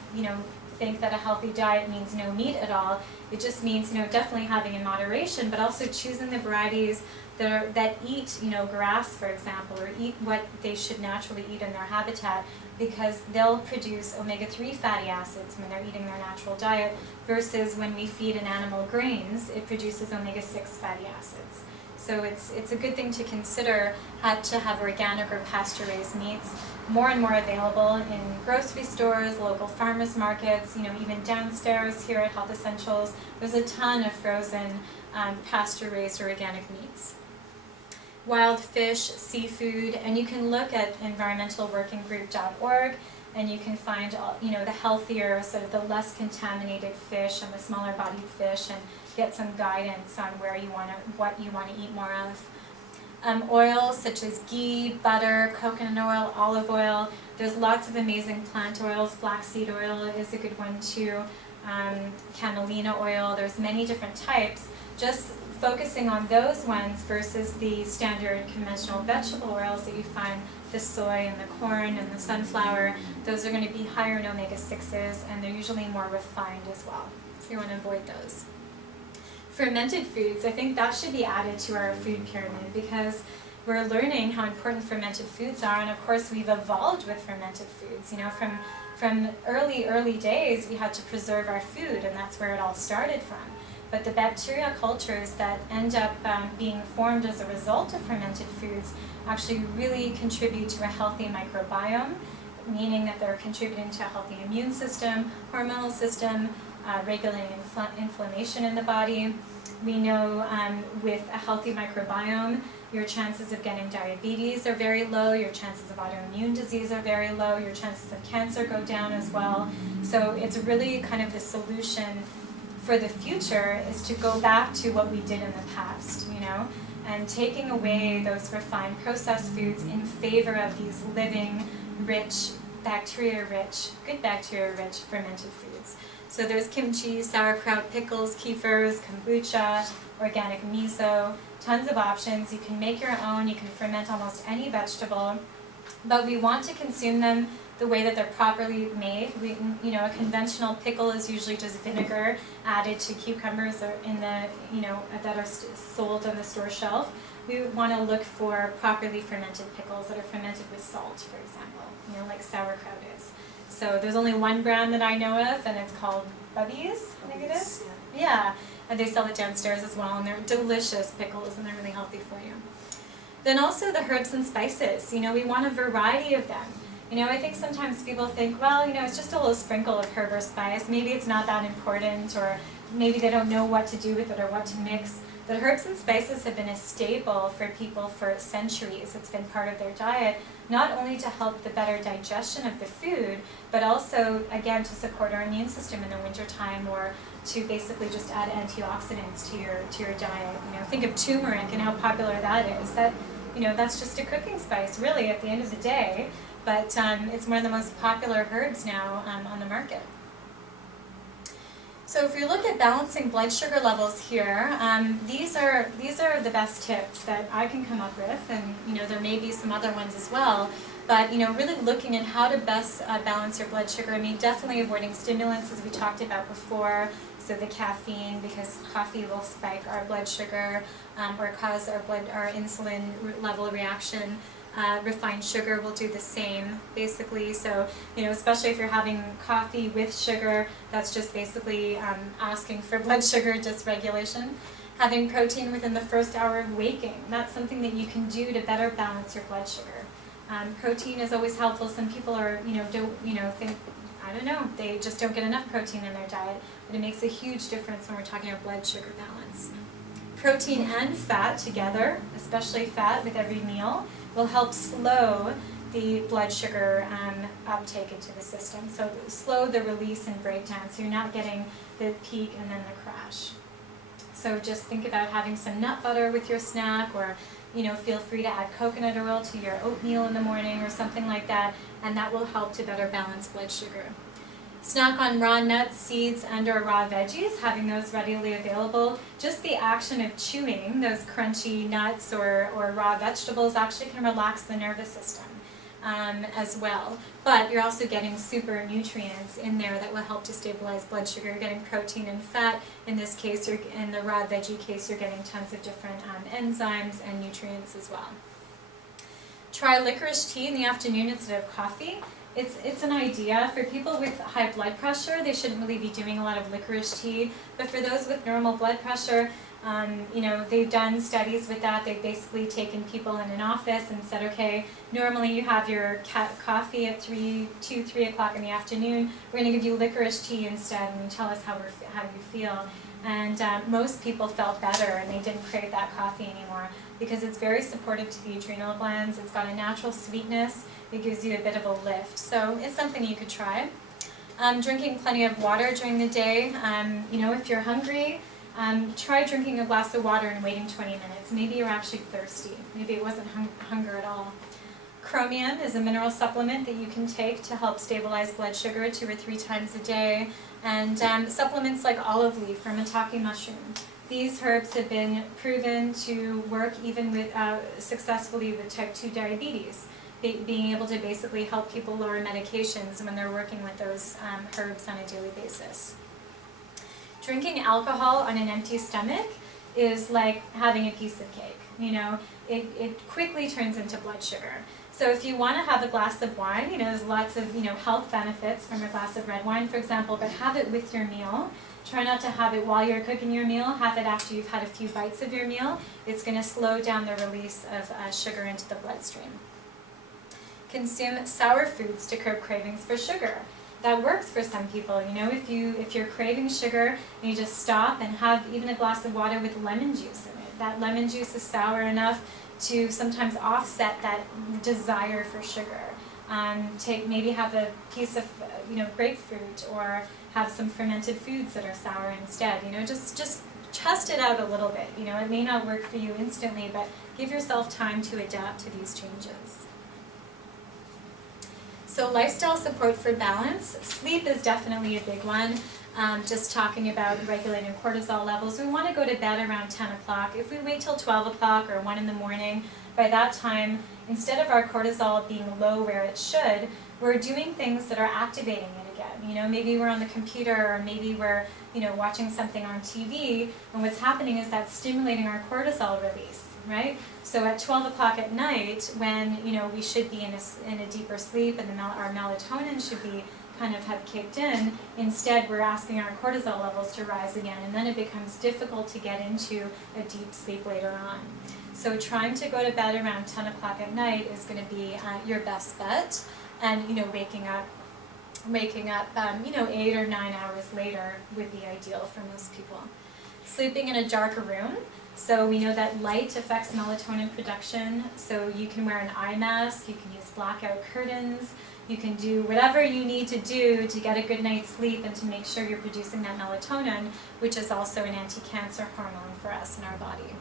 think that a healthy diet means no meat at all. It just means, definitely having in moderation, but also choosing the varieties that eat, grass, for example, or eat what they should naturally eat in their habitat, because they'll produce omega-3 fatty acids when they're eating their natural diet, versus when we feed an animal grains, it produces omega-6 fatty acids. So it's a good thing to consider to have organic or pasture-raised meats more and more available in grocery stores, local farmers markets, even downstairs here at Health Essentials. There's a ton of frozen pasture-raised or organic meats. Wild fish, seafood, and you can look at environmentalworkinggroup.org and you can find the healthier, sort of the less contaminated fish and the smaller bodied fish, and get some guidance on what you want to eat more of. Oils such as ghee, butter, coconut oil, olive oil. There's lots of amazing plant oils. Flaxseed oil is a good one too. Camelina oil. There's many different types. Just focusing on those ones versus the standard conventional vegetable oils that you find, the soy and the corn and the sunflower, those are going to be higher in omega-6s, and they're usually more refined as well. So you want to avoid those. Fermented foods, I think that should be added to our food pyramid, because we're learning how important fermented foods are, and of course we've evolved with fermented foods. From early days we had to preserve our food, and that's where it all started from. But the bacteria cultures that end up being formed as a result of fermented foods actually really contribute to a healthy microbiome, meaning that they're contributing to a healthy immune system, hormonal system, regulating inflammation in the body. We know with a healthy microbiome, your chances of getting diabetes are very low, your chances of autoimmune disease are very low, your chances of cancer go down as well. So it's really kind of the solution for the future is to go back to what we did in the past, and taking away those refined processed foods in favor of these living, rich, bacteria-rich, good bacteria-rich fermented foods. So there's kimchi, sauerkraut, pickles, kefirs, kombucha, organic miso, tons of options. You can make your own, you can ferment almost any vegetable, but we want to consume them the way that they're properly made. A conventional pickle is usually just vinegar added to cucumbers or that are sold on the store shelf. We want to look for properly fermented pickles that are fermented with salt, for example, like sauerkraut is. So there's only one brand that I know of, and it's called Bubby's, I think it is. Yeah, and they sell it downstairs as well, and they're delicious pickles, and they're really healthy for you. Then also the herbs and spices. We want a variety of them. I think sometimes people think, well, it's just a little sprinkle of herb or spice. Maybe it's not that important, or maybe they don't know what to do with it or what to mix. But herbs and spices have been a staple for people for centuries. It's been part of their diet, not only to help the better digestion of the food, but also, again, to support our immune system in the wintertime, or to basically just add antioxidants to your diet. Think of turmeric and how popular that is. That's just a cooking spice, really, at the end of the day. But it's one of the most popular herbs now on the market. So if you look at balancing blood sugar levels here, these are the best tips that I can come up with, and there may be some other ones as well. But really looking at how to best balance your blood sugar. Definitely avoiding stimulants, as we talked about before. So the caffeine, because coffee will spike our blood sugar or cause our insulin level reaction. Refined sugar will do the same, basically. So, especially if you're having coffee with sugar, that's just basically asking for blood sugar dysregulation. Having protein within the first hour of waking, that's something that you can do to better balance your blood sugar. Protein is always helpful. Some people are, they just don't get enough protein in their diet, but it makes a huge difference when we're talking about blood sugar balance. Protein and fat together, especially fat with every meal, will help slow the blood sugar uptake into the system. So slow the release and breakdown, so you're not getting the peak and then the crash. So just think about having some nut butter with your snack, or feel free to add coconut oil to your oatmeal in the morning or something like that, and that will help to better balance blood sugar. Snack on raw nuts, seeds, and or raw veggies, having those readily available. Just the action of chewing those crunchy nuts or raw vegetables actually can relax the nervous system as well. But you're also getting super nutrients in there that will help to stabilize blood sugar. You're getting protein and fat. In this case, in the raw veggie case, you're getting tons of different enzymes and nutrients as well. Try licorice tea in the afternoon instead of coffee. It's an idea. For people with high blood pressure, they shouldn't really be doing a lot of licorice tea. But for those with normal blood pressure, they've done studies with that. They've basically taken people in an office and said, okay, normally you have your coffee at 3 o'clock in the afternoon. We're going to give you licorice tea instead, and you tell us how you feel. And most people felt better, and they didn't crave that coffee anymore, because it's very supportive to the adrenal glands. It's got a natural sweetness. It gives you a bit of a lift. So it's something you could try. Drinking plenty of water during the day. If you're hungry, try drinking a glass of water and waiting 20 minutes. Maybe you're actually thirsty. Maybe it wasn't hunger at all. Chromium is a mineral supplement that you can take to help stabilize blood sugar 2 or 3 times a day. And supplements like olive leaf or maitake mushroom. These herbs have been proven to work even with successfully with type 2 diabetes, being able to basically help people lower medications when they're working with those herbs on a daily basis. Drinking alcohol on an empty stomach is like having a piece of cake. It quickly turns into blood sugar. So if you want to have a glass of wine, there's lots of health benefits from a glass of red wine, for example, but have it with your meal. Try not to have it while you're cooking your meal. Have it after you've had a few bites of your meal. It's going to slow down the release of sugar into the bloodstream. Consume sour foods to curb cravings for sugar. That works for some people. If you're craving sugar, and you just stop and have even a glass of water with lemon juice in it. That lemon juice is sour enough to sometimes offset that desire for sugar. Maybe have a piece of grapefruit, or have some fermented foods that are sour instead. Just test it out a little bit. It may not work for you instantly, but give yourself time to adapt to these changes. So lifestyle support for balance. Sleep is definitely a big one. Just talking about regulating cortisol levels. We want to go to bed around 10 o'clock. If we wait till 12 o'clock or 1 in the morning, by that time, instead of our cortisol being low where it should, we're doing things that are activating it again. Maybe we're on the computer, or maybe we're watching something on TV, and what's happening is that's stimulating our cortisol release. Right? So at 12 o'clock at night, when we should be in a deeper sleep, and our melatonin should be have kicked in, instead we're asking our cortisol levels to rise again, and then it becomes difficult to get into a deep sleep later on. So trying to go to bed around 10 o'clock at night is going to be your best bet, and waking up 8 or 9 hours later would be ideal for most people. Sleeping in a darker room. So we know that light affects melatonin production, so you can wear an eye mask, you can use blackout curtains, you can do whatever you need to do to get a good night's sleep and to make sure you're producing that melatonin, which is also an anti-cancer hormone for us in our body.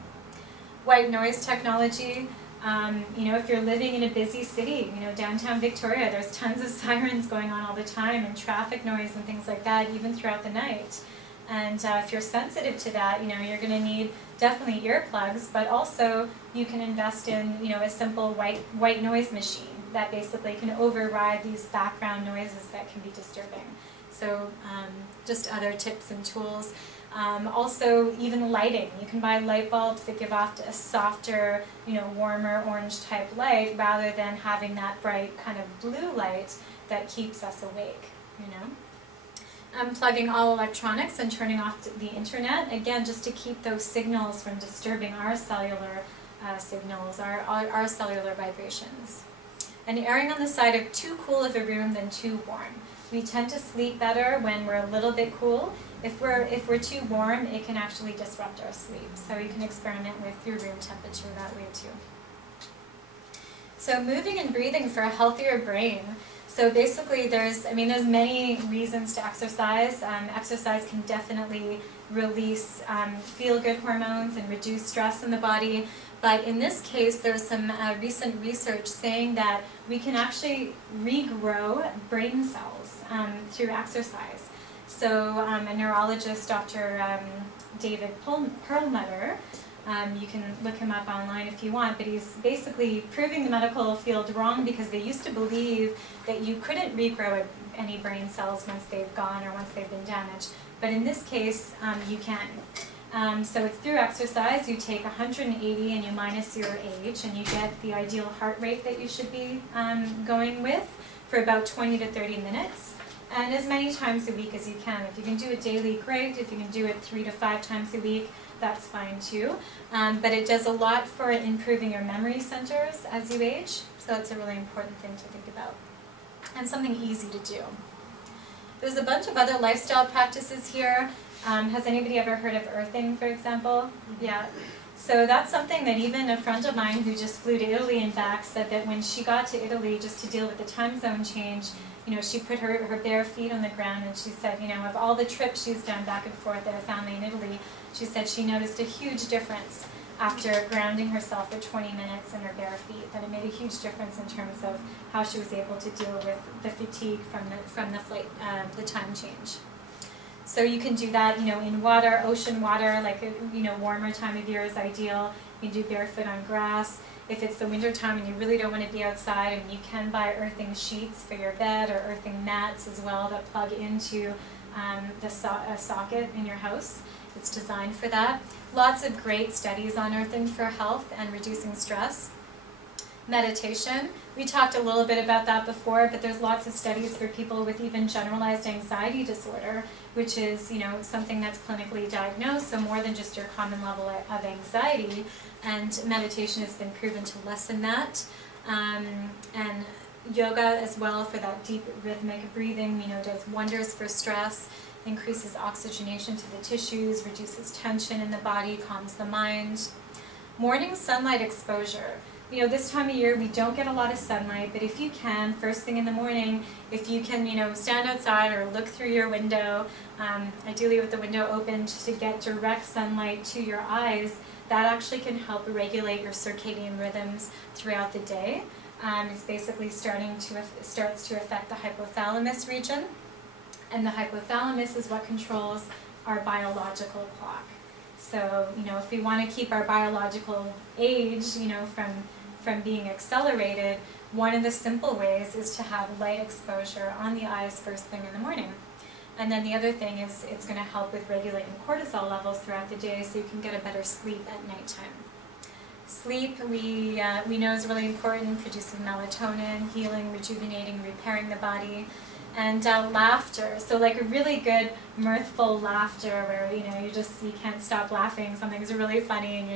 White noise technology. If you're living in a busy city, downtown Victoria, there's tons of sirens going on all the time, and traffic noise and things like that, even throughout the night. And if you're sensitive to that, you're going to need definitely earplugs, but also you can invest in, a simple white noise machine that basically can override these background noises that can be disturbing. So just other tips and tools. Also, even lighting. You can buy light bulbs that give off a softer, warmer orange type light, rather than having that bright kind of blue light that keeps us awake, Unplugging all electronics and turning off the internet, again, just to keep those signals from disturbing our cellular signals, our cellular vibrations. And erring on the side of too cool of a room than too warm. We tend to sleep better when we're a little bit cool. If we're too warm, it can actually disrupt our sleep. So you can experiment with your room temperature that way too. So moving and breathing for a healthier brain. So basically there's many reasons to exercise. Exercise can definitely release feel-good hormones and reduce stress in the body. But in this case, there's some recent research saying that we can actually regrow brain cells through exercise. So a neurologist, Dr. David Perlmutter, you can look him up online if you want, but he's basically proving the medical field wrong because they used to believe that you couldn't regrow any brain cells once they've gone or once they've been damaged. But in this case, you can. So it's through exercise. You take 180 and you minus your age, and you get the ideal heart rate that you should be going with for about 20 to 30 minutes. And as many times a week as you can. If you can do it daily, great. If you can do it 3 to 5 times a week, that's fine too. But it does a lot for improving your memory centers as you age, so that's a really important thing to think about. And something easy to do. There's a bunch of other lifestyle practices here. Has anybody ever heard of earthing, for example? Yeah. So that's something that even a friend of mine who just flew to Italy and back said that when she got to Italy just to deal with the time zone change, she put her bare feet on the ground, and she said, of all the trips she's done back and forth with her family in Italy, she said she noticed a huge difference after grounding herself for 20 minutes in her bare feet, that it made a huge difference in terms of how she was able to deal with the fatigue from the flight, the time change. So you can do that, in water, ocean water, like warmer time of year is ideal. You can do barefoot on grass. If it's the winter time and you really don't want to be outside, and you can buy earthing sheets for your bed or earthing mats as well that plug into a socket in your house. It's designed for that. Lots of great studies on earthing for health and reducing stress. Meditation. We talked a little bit about that before, but there's lots of studies for people with even generalized anxiety disorder, which is, something that's clinically diagnosed, so more than just your common level of anxiety. And meditation has been proven to lessen that. And yoga as well for that deep rhythmic breathing, does wonders for stress, increases oxygenation to the tissues, reduces tension in the body, calms the mind. Morning sunlight exposure. This time of year we don't get a lot of sunlight, but if you can, first thing in the morning, if you can, stand outside or look through your window, ideally with the window open to get direct sunlight to your eyes, that actually can help regulate your circadian rhythms throughout the day. It's basically starts to affect the hypothalamus region, and the hypothalamus is what controls our biological clock. So, if we want to keep our biological age, from being accelerated, one of the simple ways is to have light exposure on the eyes first thing in the morning. And then the other thing is it's going to help with regulating cortisol levels throughout the day so you can get a better sleep at nighttime. Sleep, we know is really important, producing melatonin, healing, rejuvenating, repairing the body. And laughter, so like a really good mirthful laughter where you can't stop laughing, something's really funny and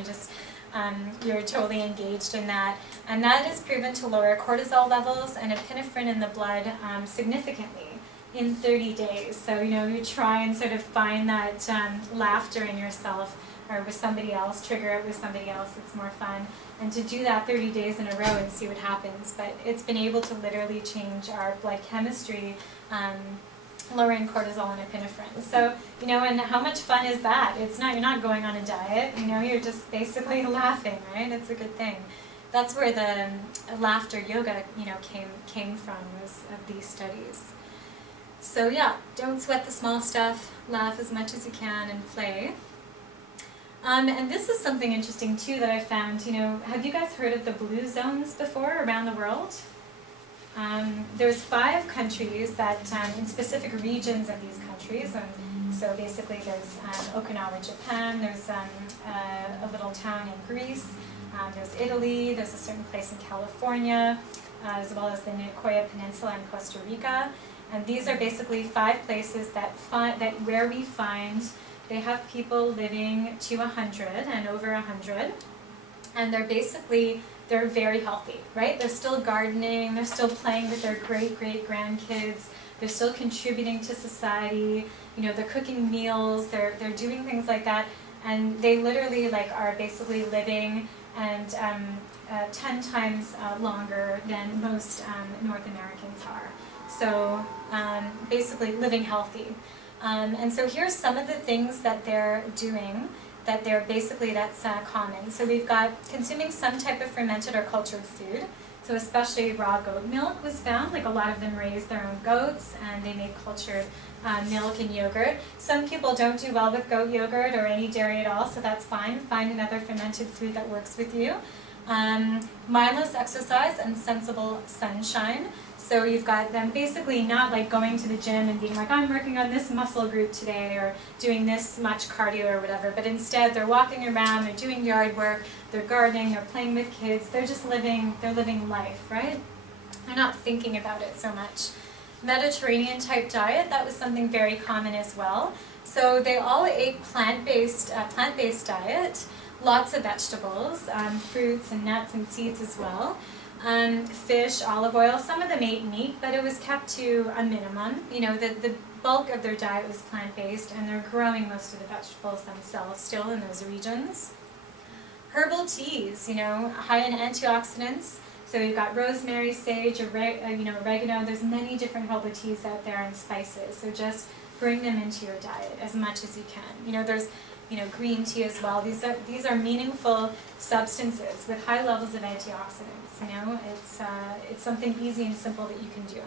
you're totally engaged in that. And that is proven to lower cortisol levels and epinephrine in the blood significantly in 30 days. So you try and sort of find that laughter in yourself or with somebody else, trigger it with somebody else, it's more fun. And to do that 30 days in a row and see what happens. But it's been able to literally change our blood chemistry, lowering cortisol and epinephrine. So, and how much fun is that? You're not going on a diet, you're just basically laughing, right? It's a good thing. That's where the laughter yoga, came from, was of these studies. So yeah, don't sweat the small stuff, laugh as much as you can and play. And this is something interesting too that I found, have you guys heard of the blue zones before around the world? There's 5 countries that, in specific regions of these countries, so basically there's Okinawa, Japan, there's a little town in Greece, there's Italy, there's a certain place in California, as well as the Nicoya Peninsula in Costa Rica. And these are basically 5 places that where we find they have people living to 100 and over 100, and they're very healthy, right? They're still gardening, they're still playing with their great-great-grandkids, they're still contributing to society, they're cooking meals, they're doing things like that, and they literally are basically living and 10 times longer than most North Americans are. So basically living healthy. And so here's some of the things that they're doing that's common. So we've got consuming some type of fermented or cultured food. So especially raw goat milk was found, like a lot of them raised their own goats and they made cultured milk and yogurt. Some people don't do well with goat yogurt or any dairy at all, so that's fine. Find another fermented food that works with you. Mindless exercise and sensible sunshine. So you've got them basically not like going to the gym and being like, I'm working on this muscle group today or doing this much cardio or whatever, but instead they're walking around, they're doing yard work, they're gardening, they're playing with kids, they're just living life, right? They're not thinking about it so much. Mediterranean type diet, that was something very common as well. So they all ate plant-based diet, lots of vegetables, fruits and nuts and seeds as well. Fish, olive oil, some of them ate meat, but it was kept to a minimum. You know, the bulk of their diet was plant-based, and they're growing most of the vegetables themselves still in those regions. Herbal teas, you know, high in antioxidants. So you've got rosemary, sage, oregano. There's many different herbal teas out there and spices. So just bring them into your diet as much as you can. You know, there's green tea as well. These are meaningful substances with high levels of antioxidants. You know, it's something easy and simple that you can do.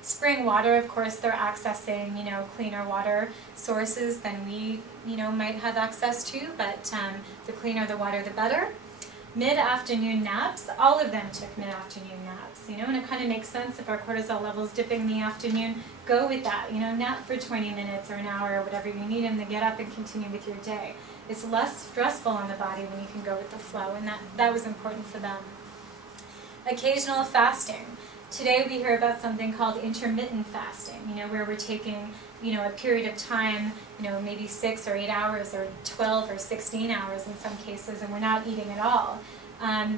Spring water, of course, they're accessing cleaner water sources than we might have access to. But the cleaner the water, the better. Mid-afternoon naps, all of them took mid-afternoon naps, and it kind of makes sense if our cortisol level's dipping in the afternoon, go with that, nap for 20 minutes or an hour or whatever you need, and then get up and continue with your day. It's less stressful on the body when you can go with the flow, and that was important for them. Occasional fasting. Today we hear about something called intermittent fasting, where we're taking a period of time, maybe 6 or 8 hours or 12 or 16 hours in some cases, and we're not eating at all.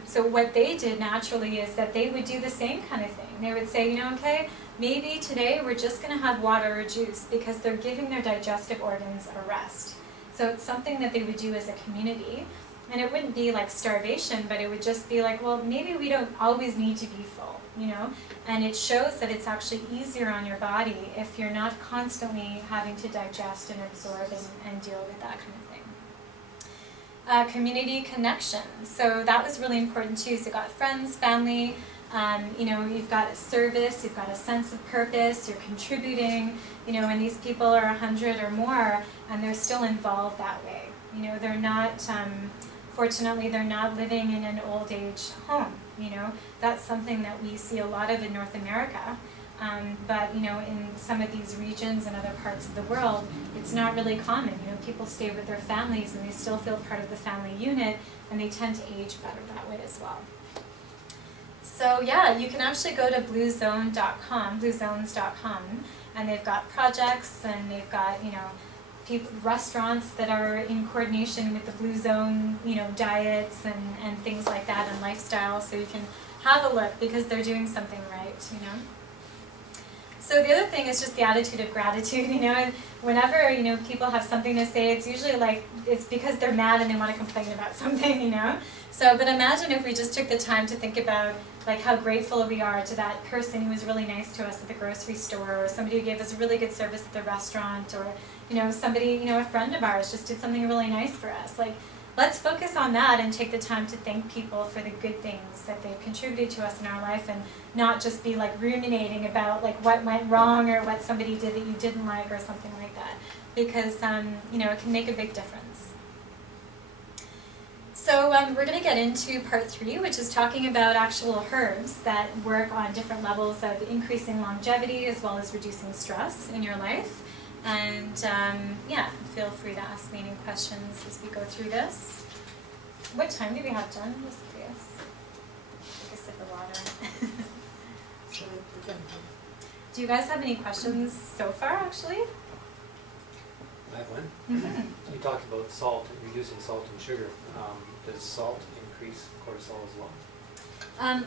So what they did naturally is that they would do the same kind of thing. They would say, okay, maybe today we're just going to have water or juice, because they're giving their digestive organs a rest. So it's something that they would do as a community. And it wouldn't be like starvation, but it would just be like, well, maybe we don't always need to be full, And it shows that it's actually easier on your body if you're not constantly having to digest and absorb and deal with that kind of thing. Community connection. So that was really important too. So you've got friends, family, you've got a service, you've got a sense of purpose, you're contributing, and these people are 100 or more, and they're still involved that way. They're not... Fortunately, they're not living in an old age home. That's something that we see a lot of in North America. But in some of these regions and other parts of the world, it's not really common. People stay with their families and they still feel part of the family unit, and they tend to age better that way as well. So yeah, you can actually go to bluezones.com, and they've got projects, and they've got restaurants that are in coordination with the Blue Zone, diets and things like that, and lifestyle, so you can have a look, because they're doing something right, So the other thing is just the attitude of gratitude, whenever, people have something to say, it's usually like, it's because they're mad and they want to complain about something, So, but imagine if we just took the time to think about, like, how grateful we are to that person who was really nice to us at the grocery store, or somebody who gave us a really good service at the restaurant, or somebody, a friend of ours just did something really nice for us. Like, let's focus on that and take the time to thank people for the good things that they've contributed to us in our life, and not just be like ruminating about like what went wrong or what somebody did that you didn't like or something like that, because it can make a big difference. So we're going to get into part 3, which is talking about actual herbs that work on different levels of increasing longevity as well as reducing stress in your life. And yeah, feel free to ask me any questions as we go through this. What time do we have, Jen? I'm just curious. Take a sip of water. Do you guys have any questions so far, actually? I have one. Mm-hmm. You talked about salt, reducing salt and sugar. Does salt increase cortisol as well?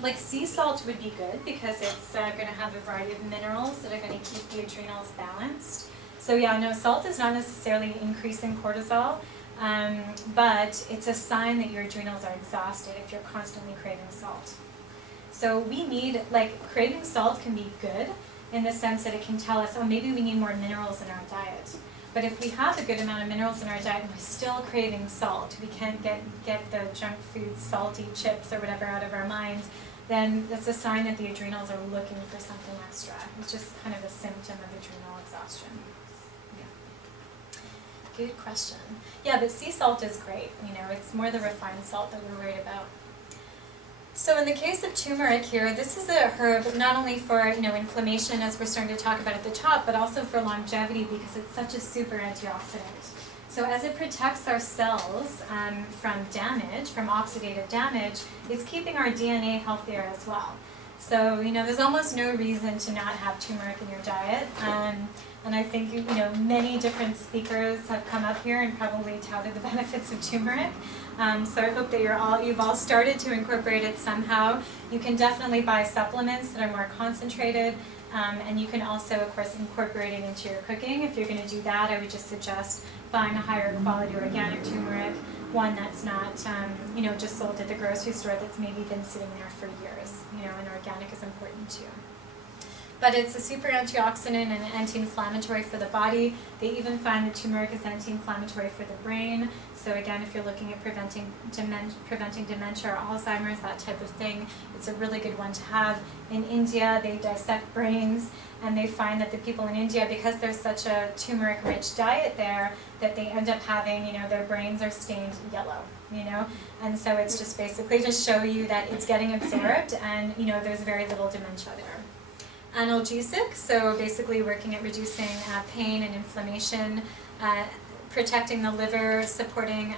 Like sea salt would be good, because it's going to have a variety of minerals that are going to keep the adrenals balanced. So yeah, no, salt is not necessarily increasing cortisol, But it's a sign that your adrenals are exhausted if you're constantly craving salt. So we need, like, craving salt can be good in the sense that it can tell us, oh, maybe we need more minerals in our diet. But if we have a good amount of minerals in our diet and we're still craving salt, we can't get the junk food, salty chips or whatever out of our mind, then that's a sign that the adrenals are looking for something extra. It's just kind of a symptom of adrenal exhaustion. Yeah. Good question. Yeah, but sea salt is great. You know, it's more the refined salt that we're worried about. So in the case of turmeric here, this is a herb not only for, you know, inflammation, as we're starting to talk about at the top, but also for longevity because it's such a super antioxidant. So as it protects our cells from damage, from oxidative damage, it's keeping our DNA healthier as well. So, you know, there's almost no reason to not have turmeric in your diet. And I think, you know, many different speakers have come up here and probably touted the benefits of turmeric. So I hope that you've all started to incorporate it somehow. You can definitely buy supplements that are more concentrated, and you can also, of course, incorporate it into your cooking. If you're going to do that, I would just suggest buying a higher quality organic turmeric, one that's not, you know, just sold at the grocery store that's maybe been sitting there for years. You know, and organic is important too. But it's a super antioxidant and anti-inflammatory for the body. They even find that turmeric is anti-inflammatory for the brain. So again, if you're looking at preventing dementia or Alzheimer's, that type of thing, it's a really good one to have. In India, they dissect brains, and they find that the people in India, because there's such a turmeric-rich diet there, that they end up having, you know, their brains are stained yellow, you know? And so it's just basically to show you that it's getting absorbed, and, you know, there's very little dementia there. Analgesic, so basically working at reducing pain and inflammation, protecting the liver, supporting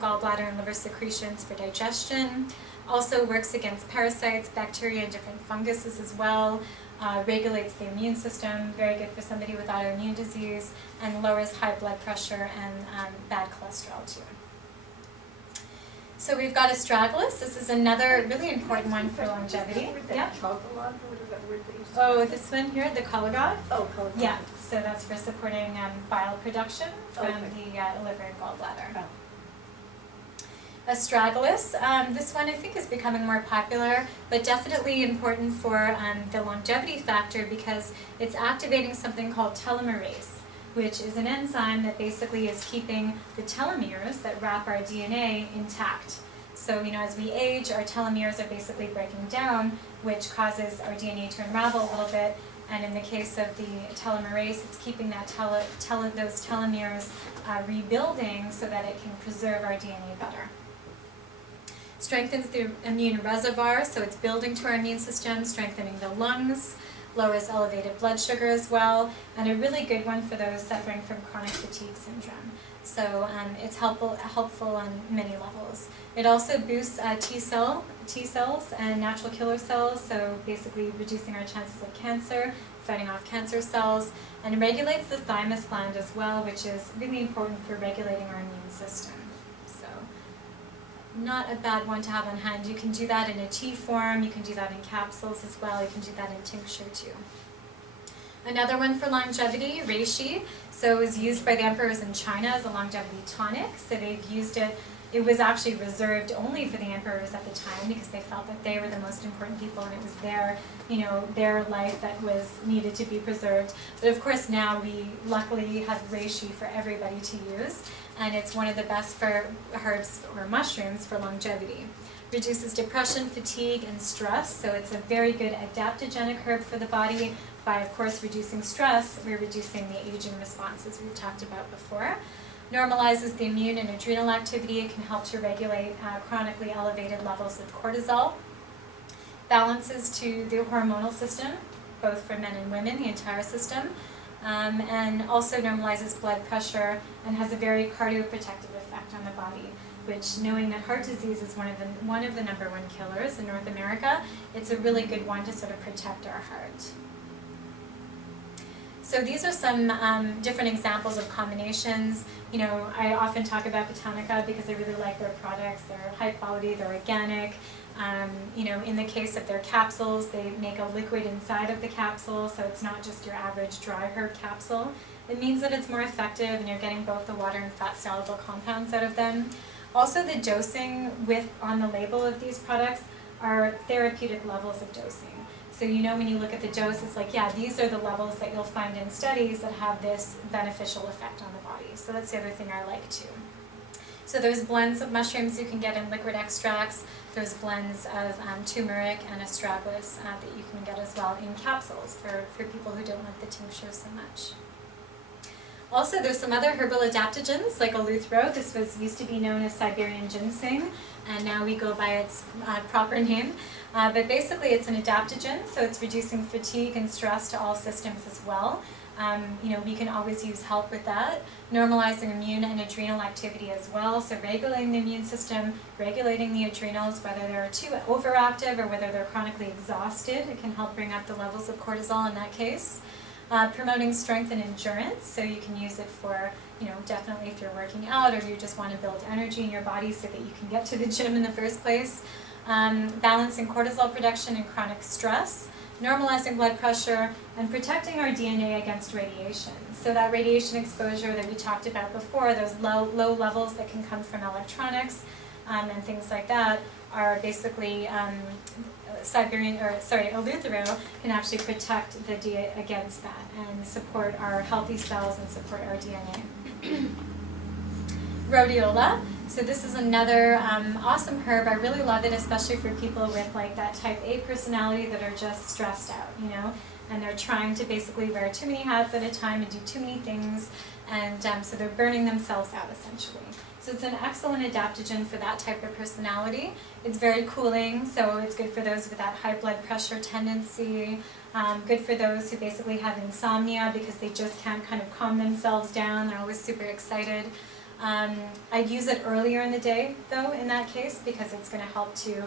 gallbladder and liver secretions for digestion. Also works against parasites, bacteria, and different funguses as well. Regulates the immune system, very good for somebody with autoimmune disease, and lowers high blood pressure and bad cholesterol too. So we've got astragalus. This is another really important one for longevity. Yeah. Oh, this one here, the Colagog? Oh, Colagog. Yeah, so that's for supporting bile production from the liver and gallbladder. Oh. Astragalus, this one I think is becoming more popular, but definitely important for the longevity factor because it's activating something called telomerase, which is an enzyme that basically is keeping the telomeres that wrap our DNA intact. So, you know, as we age, our telomeres are basically breaking down, which causes our DNA to unravel a little bit. And in the case of the telomerase, it's keeping that those telomeres rebuilding so that it can preserve our DNA better. Strengthens the immune reservoir, so it's building to our immune system, strengthening the lungs, lowers elevated blood sugar as well, and a really good one for those suffering from chronic fatigue syndrome. So it's helpful on many levels. It also boosts T cells and natural killer cells, so basically reducing our chances of cancer, fighting off cancer cells, and regulates the thymus gland as well, which is really important for regulating our immune system. So not a bad one to have on hand. You can do that in a tea form, you can do that in capsules as well, you can do that in tincture too. Another one for longevity, reishi. So it was used by the emperors in China as a longevity tonic. So they've used it. It was actually reserved only for the emperors at the time because they felt that they were the most important people and it was their, you know, their life that was needed to be preserved. But of course now we luckily have reishi for everybody to use, and it's one of the best for herbs or mushrooms for longevity. Reduces depression, fatigue, and stress, so it's a very good adaptogenic herb for the body. By, of course, reducing stress, we're reducing the aging responses we've talked about before. Normalizes the immune and adrenal activity. It can help to regulate chronically elevated levels of cortisol. Balances to the hormonal system, both for men and women, the entire system. And also normalizes blood pressure and has a very cardioprotective effect on the body, which, knowing that heart disease is one of the #1 killers in North America, it's a really good one to sort of protect our heart. So these are some different examples of combinations. You know, I often talk about Botanica because I really like their products. They're high quality, they're organic. You know, in the case of their capsules, they make a liquid inside of the capsule, so it's not just your average dry herb capsule. It means that it's more effective and you're getting both the water and fat soluble compounds out of them. Also, the dosing on the label of these products are therapeutic levels of dosing. So you know when you look at the dose, it's like, yeah, these are the levels that you'll find in studies that have this beneficial effect on the body. So that's the other thing I like too. So there's blends of mushrooms you can get in liquid extracts. There's blends of turmeric and astragalus that you can get as well in capsules for people who don't like the tincture so much. Also, there's some other herbal adaptogens like eleuthero. This used to be known as Siberian ginseng, and now we go by its proper name. But basically, it's an adaptogen, so it's reducing fatigue and stress to all systems as well. We can always use help with that. Normalizing immune and adrenal activity as well, so regulating the immune system, regulating the adrenals, whether they're too overactive or whether they're chronically exhausted. It can help bring up the levels of cortisol in that case. Promoting strength and endurance, so you can use it for, definitely if you're working out or you just want to build energy in your body so that you can get to the gym in the first place. Balancing cortisol production and chronic stress, normalizing blood pressure, and protecting our DNA against radiation. So that radiation exposure that we talked about before, those low levels that can come from electronics and things like that, are basically eleuthero can actually protect the DNA against that and support our healthy cells and support our DNA. Rhodiola. So this is another awesome herb. I really love it, especially for people with like that type A personality that are just stressed out, and they're trying to basically wear too many hats at a time and do too many things, and so they're burning themselves out essentially. So it's an excellent adaptogen for that type of personality. It's very cooling, so it's good for those with that high blood pressure tendency. Good for those who basically have insomnia because they just can't kind of calm themselves down. They're always super excited. I'd use it earlier in the day, though, in that case, because it's going to help to,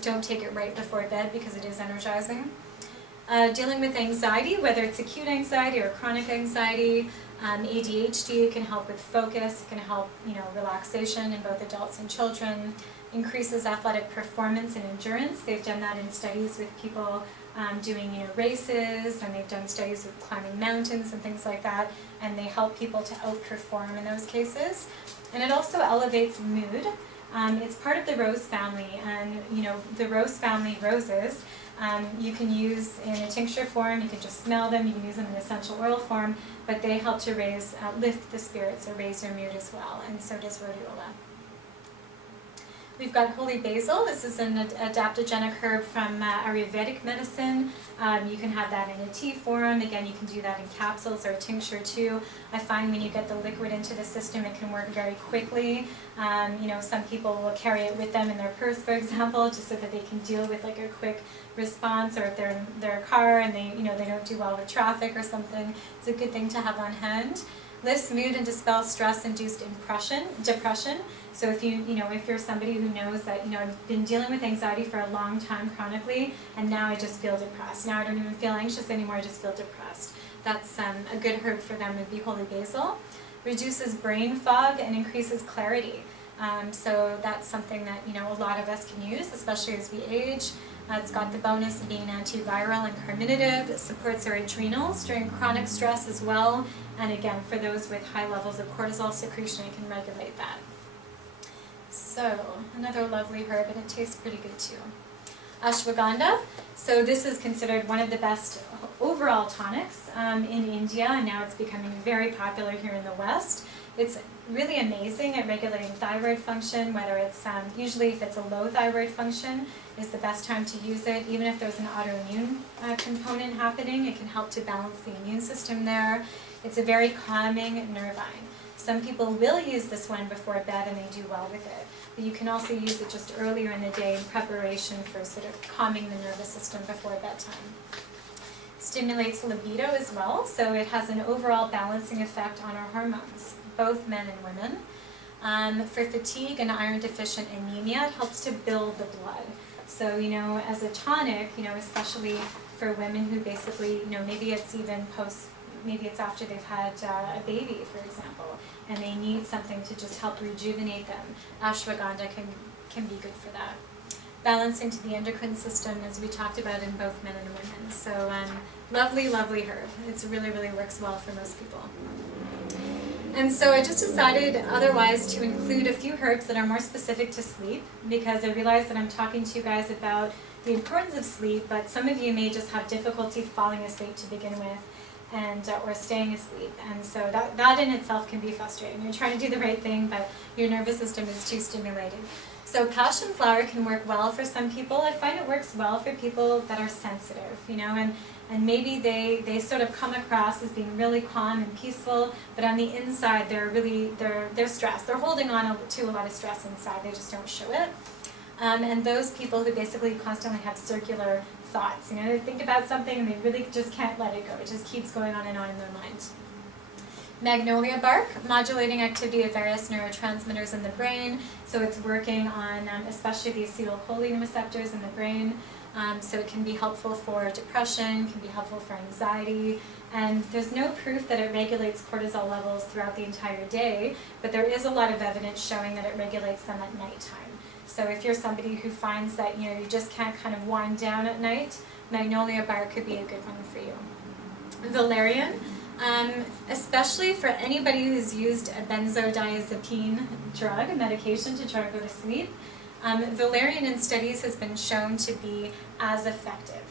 don't take it right before bed because it is energizing. Dealing with anxiety, whether it's acute anxiety or chronic anxiety, ADHD, it can help with focus, it can help, relaxation in both adults and children, increases athletic performance and endurance. They've done that in studies with people doing, races, and they've done studies with climbing mountains and things like that, and they help people to outperform in those cases. And it also elevates mood. It's part of the rose family, and the rose family roses, you can use in a tincture form, you can just smell them, you can use them in essential oil form, but they help to lift the spirits or raise your mood as well, and so does rhodiola. We've got holy basil. This is an adaptogenic herb from Ayurvedic medicine. You can have that in a tea form. Again, you can do that in capsules or a tincture too. I find when you get the liquid into the system, it can work very quickly. Some people will carry it with them in their purse, for example, just so that they can deal with like a quick response, or if they're in their car and they don't do well with traffic or something, it's a good thing to have on hand. Lifts mood and dispels stress-induced depression. So if you're somebody who knows that, I've been dealing with anxiety for a long time chronically, and now I just feel depressed. Now I don't even feel anxious anymore, I just feel depressed. That's a good herb for them would be holy basil. Reduces brain fog and increases clarity. So that's something that, a lot of us can use, especially as we age. It's got the bonus of being antiviral and carminative. It supports our adrenals during chronic stress as well. And again, for those with high levels of cortisol secretion, it can regulate that. So, another lovely herb, and it tastes pretty good too. Ashwagandha. So this is considered one of the best overall tonics in India, and now it's becoming very popular here in the West. It's really amazing at regulating thyroid function, whether it's, usually if it's a low thyroid function, is the best time to use it. Even if there's an autoimmune component happening, it can help to balance the immune system there. It's a very calming nervine. Some people will use this one before bed and they do well with it. But you can also use it just earlier in the day in preparation for sort of calming the nervous system before bedtime. Stimulates libido as well, so it has an overall balancing effect on our hormones, both men and women. For fatigue and iron deficient anemia, it helps to build the blood. So, as a tonic, especially for women who basically, maybe it's even maybe it's after they've had a baby, for example, and they need something to just help rejuvenate them. Ashwagandha can be good for that. balancing to the endocrine system, as we talked about in both men and women. So lovely, lovely herb. It really, really works well for most people. And so I just decided otherwise to include a few herbs that are more specific to sleep, because I realize that I'm talking to you guys about the importance of sleep, but some of you may just have difficulty falling asleep to begin with, and or staying asleep. And so that in itself can be frustrating. You're trying to do the right thing, but your nervous system is too stimulated. So passion flower can work well for some people. I find it works well for people that are sensitive, you know, and maybe they sort of come across as being really calm and peaceful, but on the inside they're stressed. They're holding on to a lot of stress inside. They just don't show it. And those people who basically constantly have circular thoughts, you know, they think about something and they really just can't let it go. It just keeps going on in their mind. Magnolia bark, modulating activity of various neurotransmitters in the brain, so it's working on especially the acetylcholine receptors in the brain, so it can be helpful for depression, can be helpful for anxiety, and there's no proof that it regulates cortisol levels throughout the entire day, but there is a lot of evidence showing that it regulates them at nighttime. So if you're somebody who finds that, you know, you just can't kind of wind down at night, magnolia bark could be a good one for you. Valerian, especially for anybody who's used a benzodiazepine drug, a medication to try to go to sleep, valerian in studies has been shown to be as effective.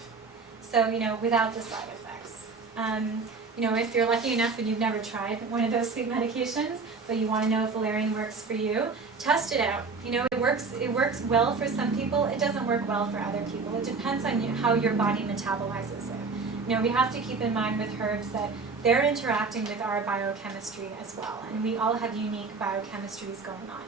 So, you know, without the side effects. You know, if you're lucky enough and you've never tried one of those sleep medications, but you want to know if valerian works for you, test it out. You know, it works well for some people. It doesn't work well for other people. It depends on how your body metabolizes it. You know, we have to keep in mind with herbs that they're interacting with our biochemistry as well, and we all have unique biochemistries going on.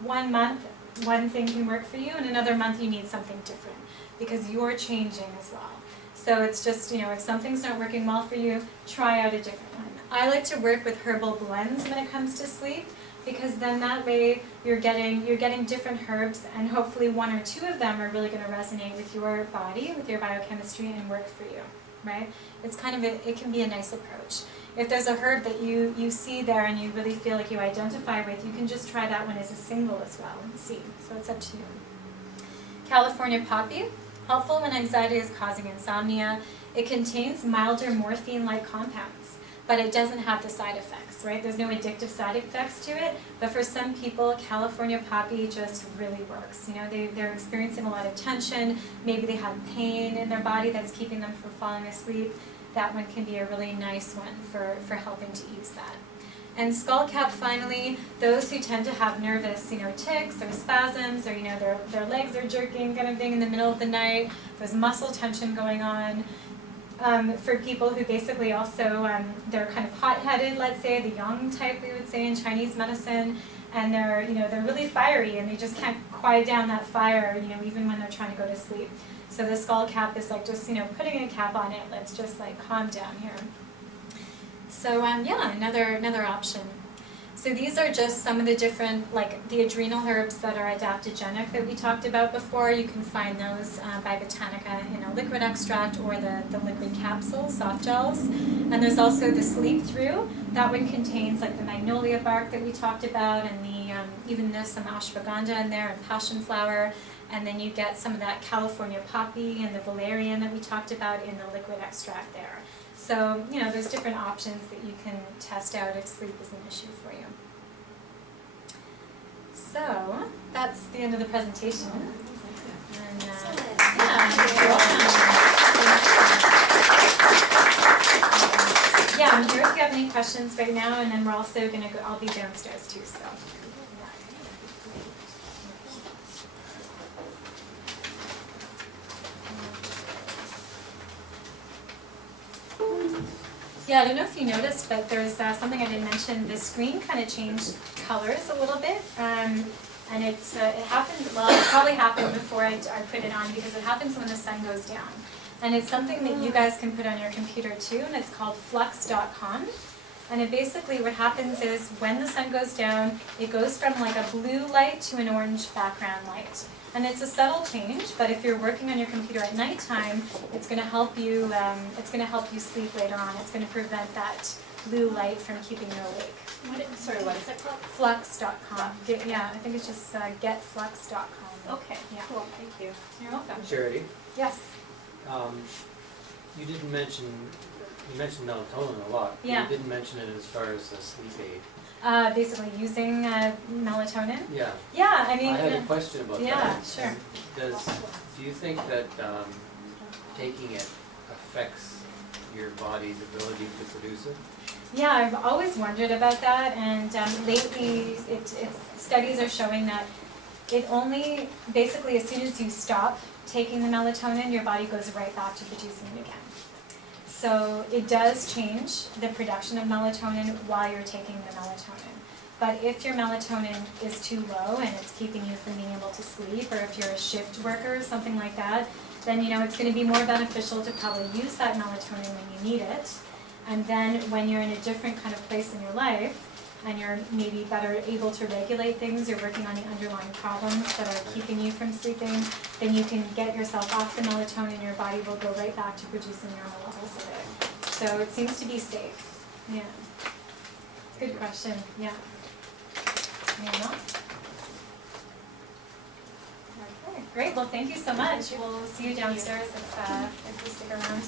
1 month, one thing can work for you, and another month you need something different, because you're changing as well. So it's just, you know, if something's not working well for you, try out a different one. I like to work with herbal blends when it comes to sleep, because then that way you're getting different herbs, and hopefully 1 or 2 of them are really going to resonate with your body, with your biochemistry, and work for you, right? It's kind of it can be a nice approach. If there's a herb that you see there and you really feel like you identify with, you can just try that one as a single as well and see. So it's up to you. California poppy, helpful when anxiety is causing insomnia. It contains milder morphine-like compounds, but it doesn't have the side effects, right? There's no addictive side effects to it, but for some people, California poppy just really works. You know, they're experiencing a lot of tension, maybe they have pain in their body that's keeping them from falling asleep. That one can be a really nice one for helping to ease that. And skullcap, finally, those who tend to have nervous, you know, tics or spasms, or, you know, their legs are jerking kind of thing in the middle of the night, there's muscle tension going on. For people who basically also, they're kind of hot-headed, let's say, the yang type we would say in Chinese medicine, and they're really fiery and they just can't quiet down that fire, you know, even when they're trying to go to sleep. So the skull cap is like just, you know, putting a cap on it. Let's just like calm down here. So yeah, another option. So these are just some of the different, like the adrenal herbs that are adaptogenic that we talked about before. You can find those by Botanica in a liquid extract or the liquid capsules, soft gels. And there's also the sleep through. That one contains like the magnolia bark that we talked about, and even there's some ashwagandha in there and passion flower. And then you get some of that California poppy and the valerian that we talked about in the liquid extract there. So, you know, there's different options that you can test out if sleep is an issue for you. So, that's the end of the presentation. And, yeah, I'm here if you have any questions right now, and then we're also going to go, I'll be downstairs too, so. Yeah, I don't know if you noticed, but there's something I didn't mention. The screen kind of changed colors a little bit, and it happened, well, it probably happened before I put it on, because it happens when the sun goes down. And it's something that you guys can put on your computer too, and it's called flux.com. And it basically, what happens is when the sun goes down, it goes from like a blue light to an orange background light. And it's a subtle change, but if you're working on your computer at nighttime, it's going to help you. It's going to help you sleep later on. It's going to prevent that blue light from keeping you awake. Sorry, what is it called? Flux.com. Yeah, I think it's just getflux.com. Okay, Yeah. cool, thank you. You're welcome. Charity, Yes. you didn't mention, you mentioned melatonin a lot. But Yeah. you didn't mention it as far as a sleep aid. Basically using melatonin. Yeah. Yeah, I mean. I had a question about that. Yeah, sure. Do you think that taking it affects your body's ability to produce it? Yeah, I've always wondered about that, and lately studies are showing that it only, basically as soon as you stop taking the melatonin, your body goes right back to producing it again. So it does change the production of melatonin while you're taking the melatonin. But if your melatonin is too low and it's keeping you from being able to sleep, or if you're a shift worker or something like that, then it's going to be more beneficial to probably use that melatonin when you need it. And then when you're in a different kind of place in your life, and you're maybe better able to regulate things, you're working on the underlying problems that are keeping you from sleeping, then you can get yourself off the melatonin, your body will go right back to producing normal levels of it. So it seems to be safe. Yeah. Good question. Yeah. Anyone else? Okay, great. Well, thank you so much. We'll see you downstairs if you stick around.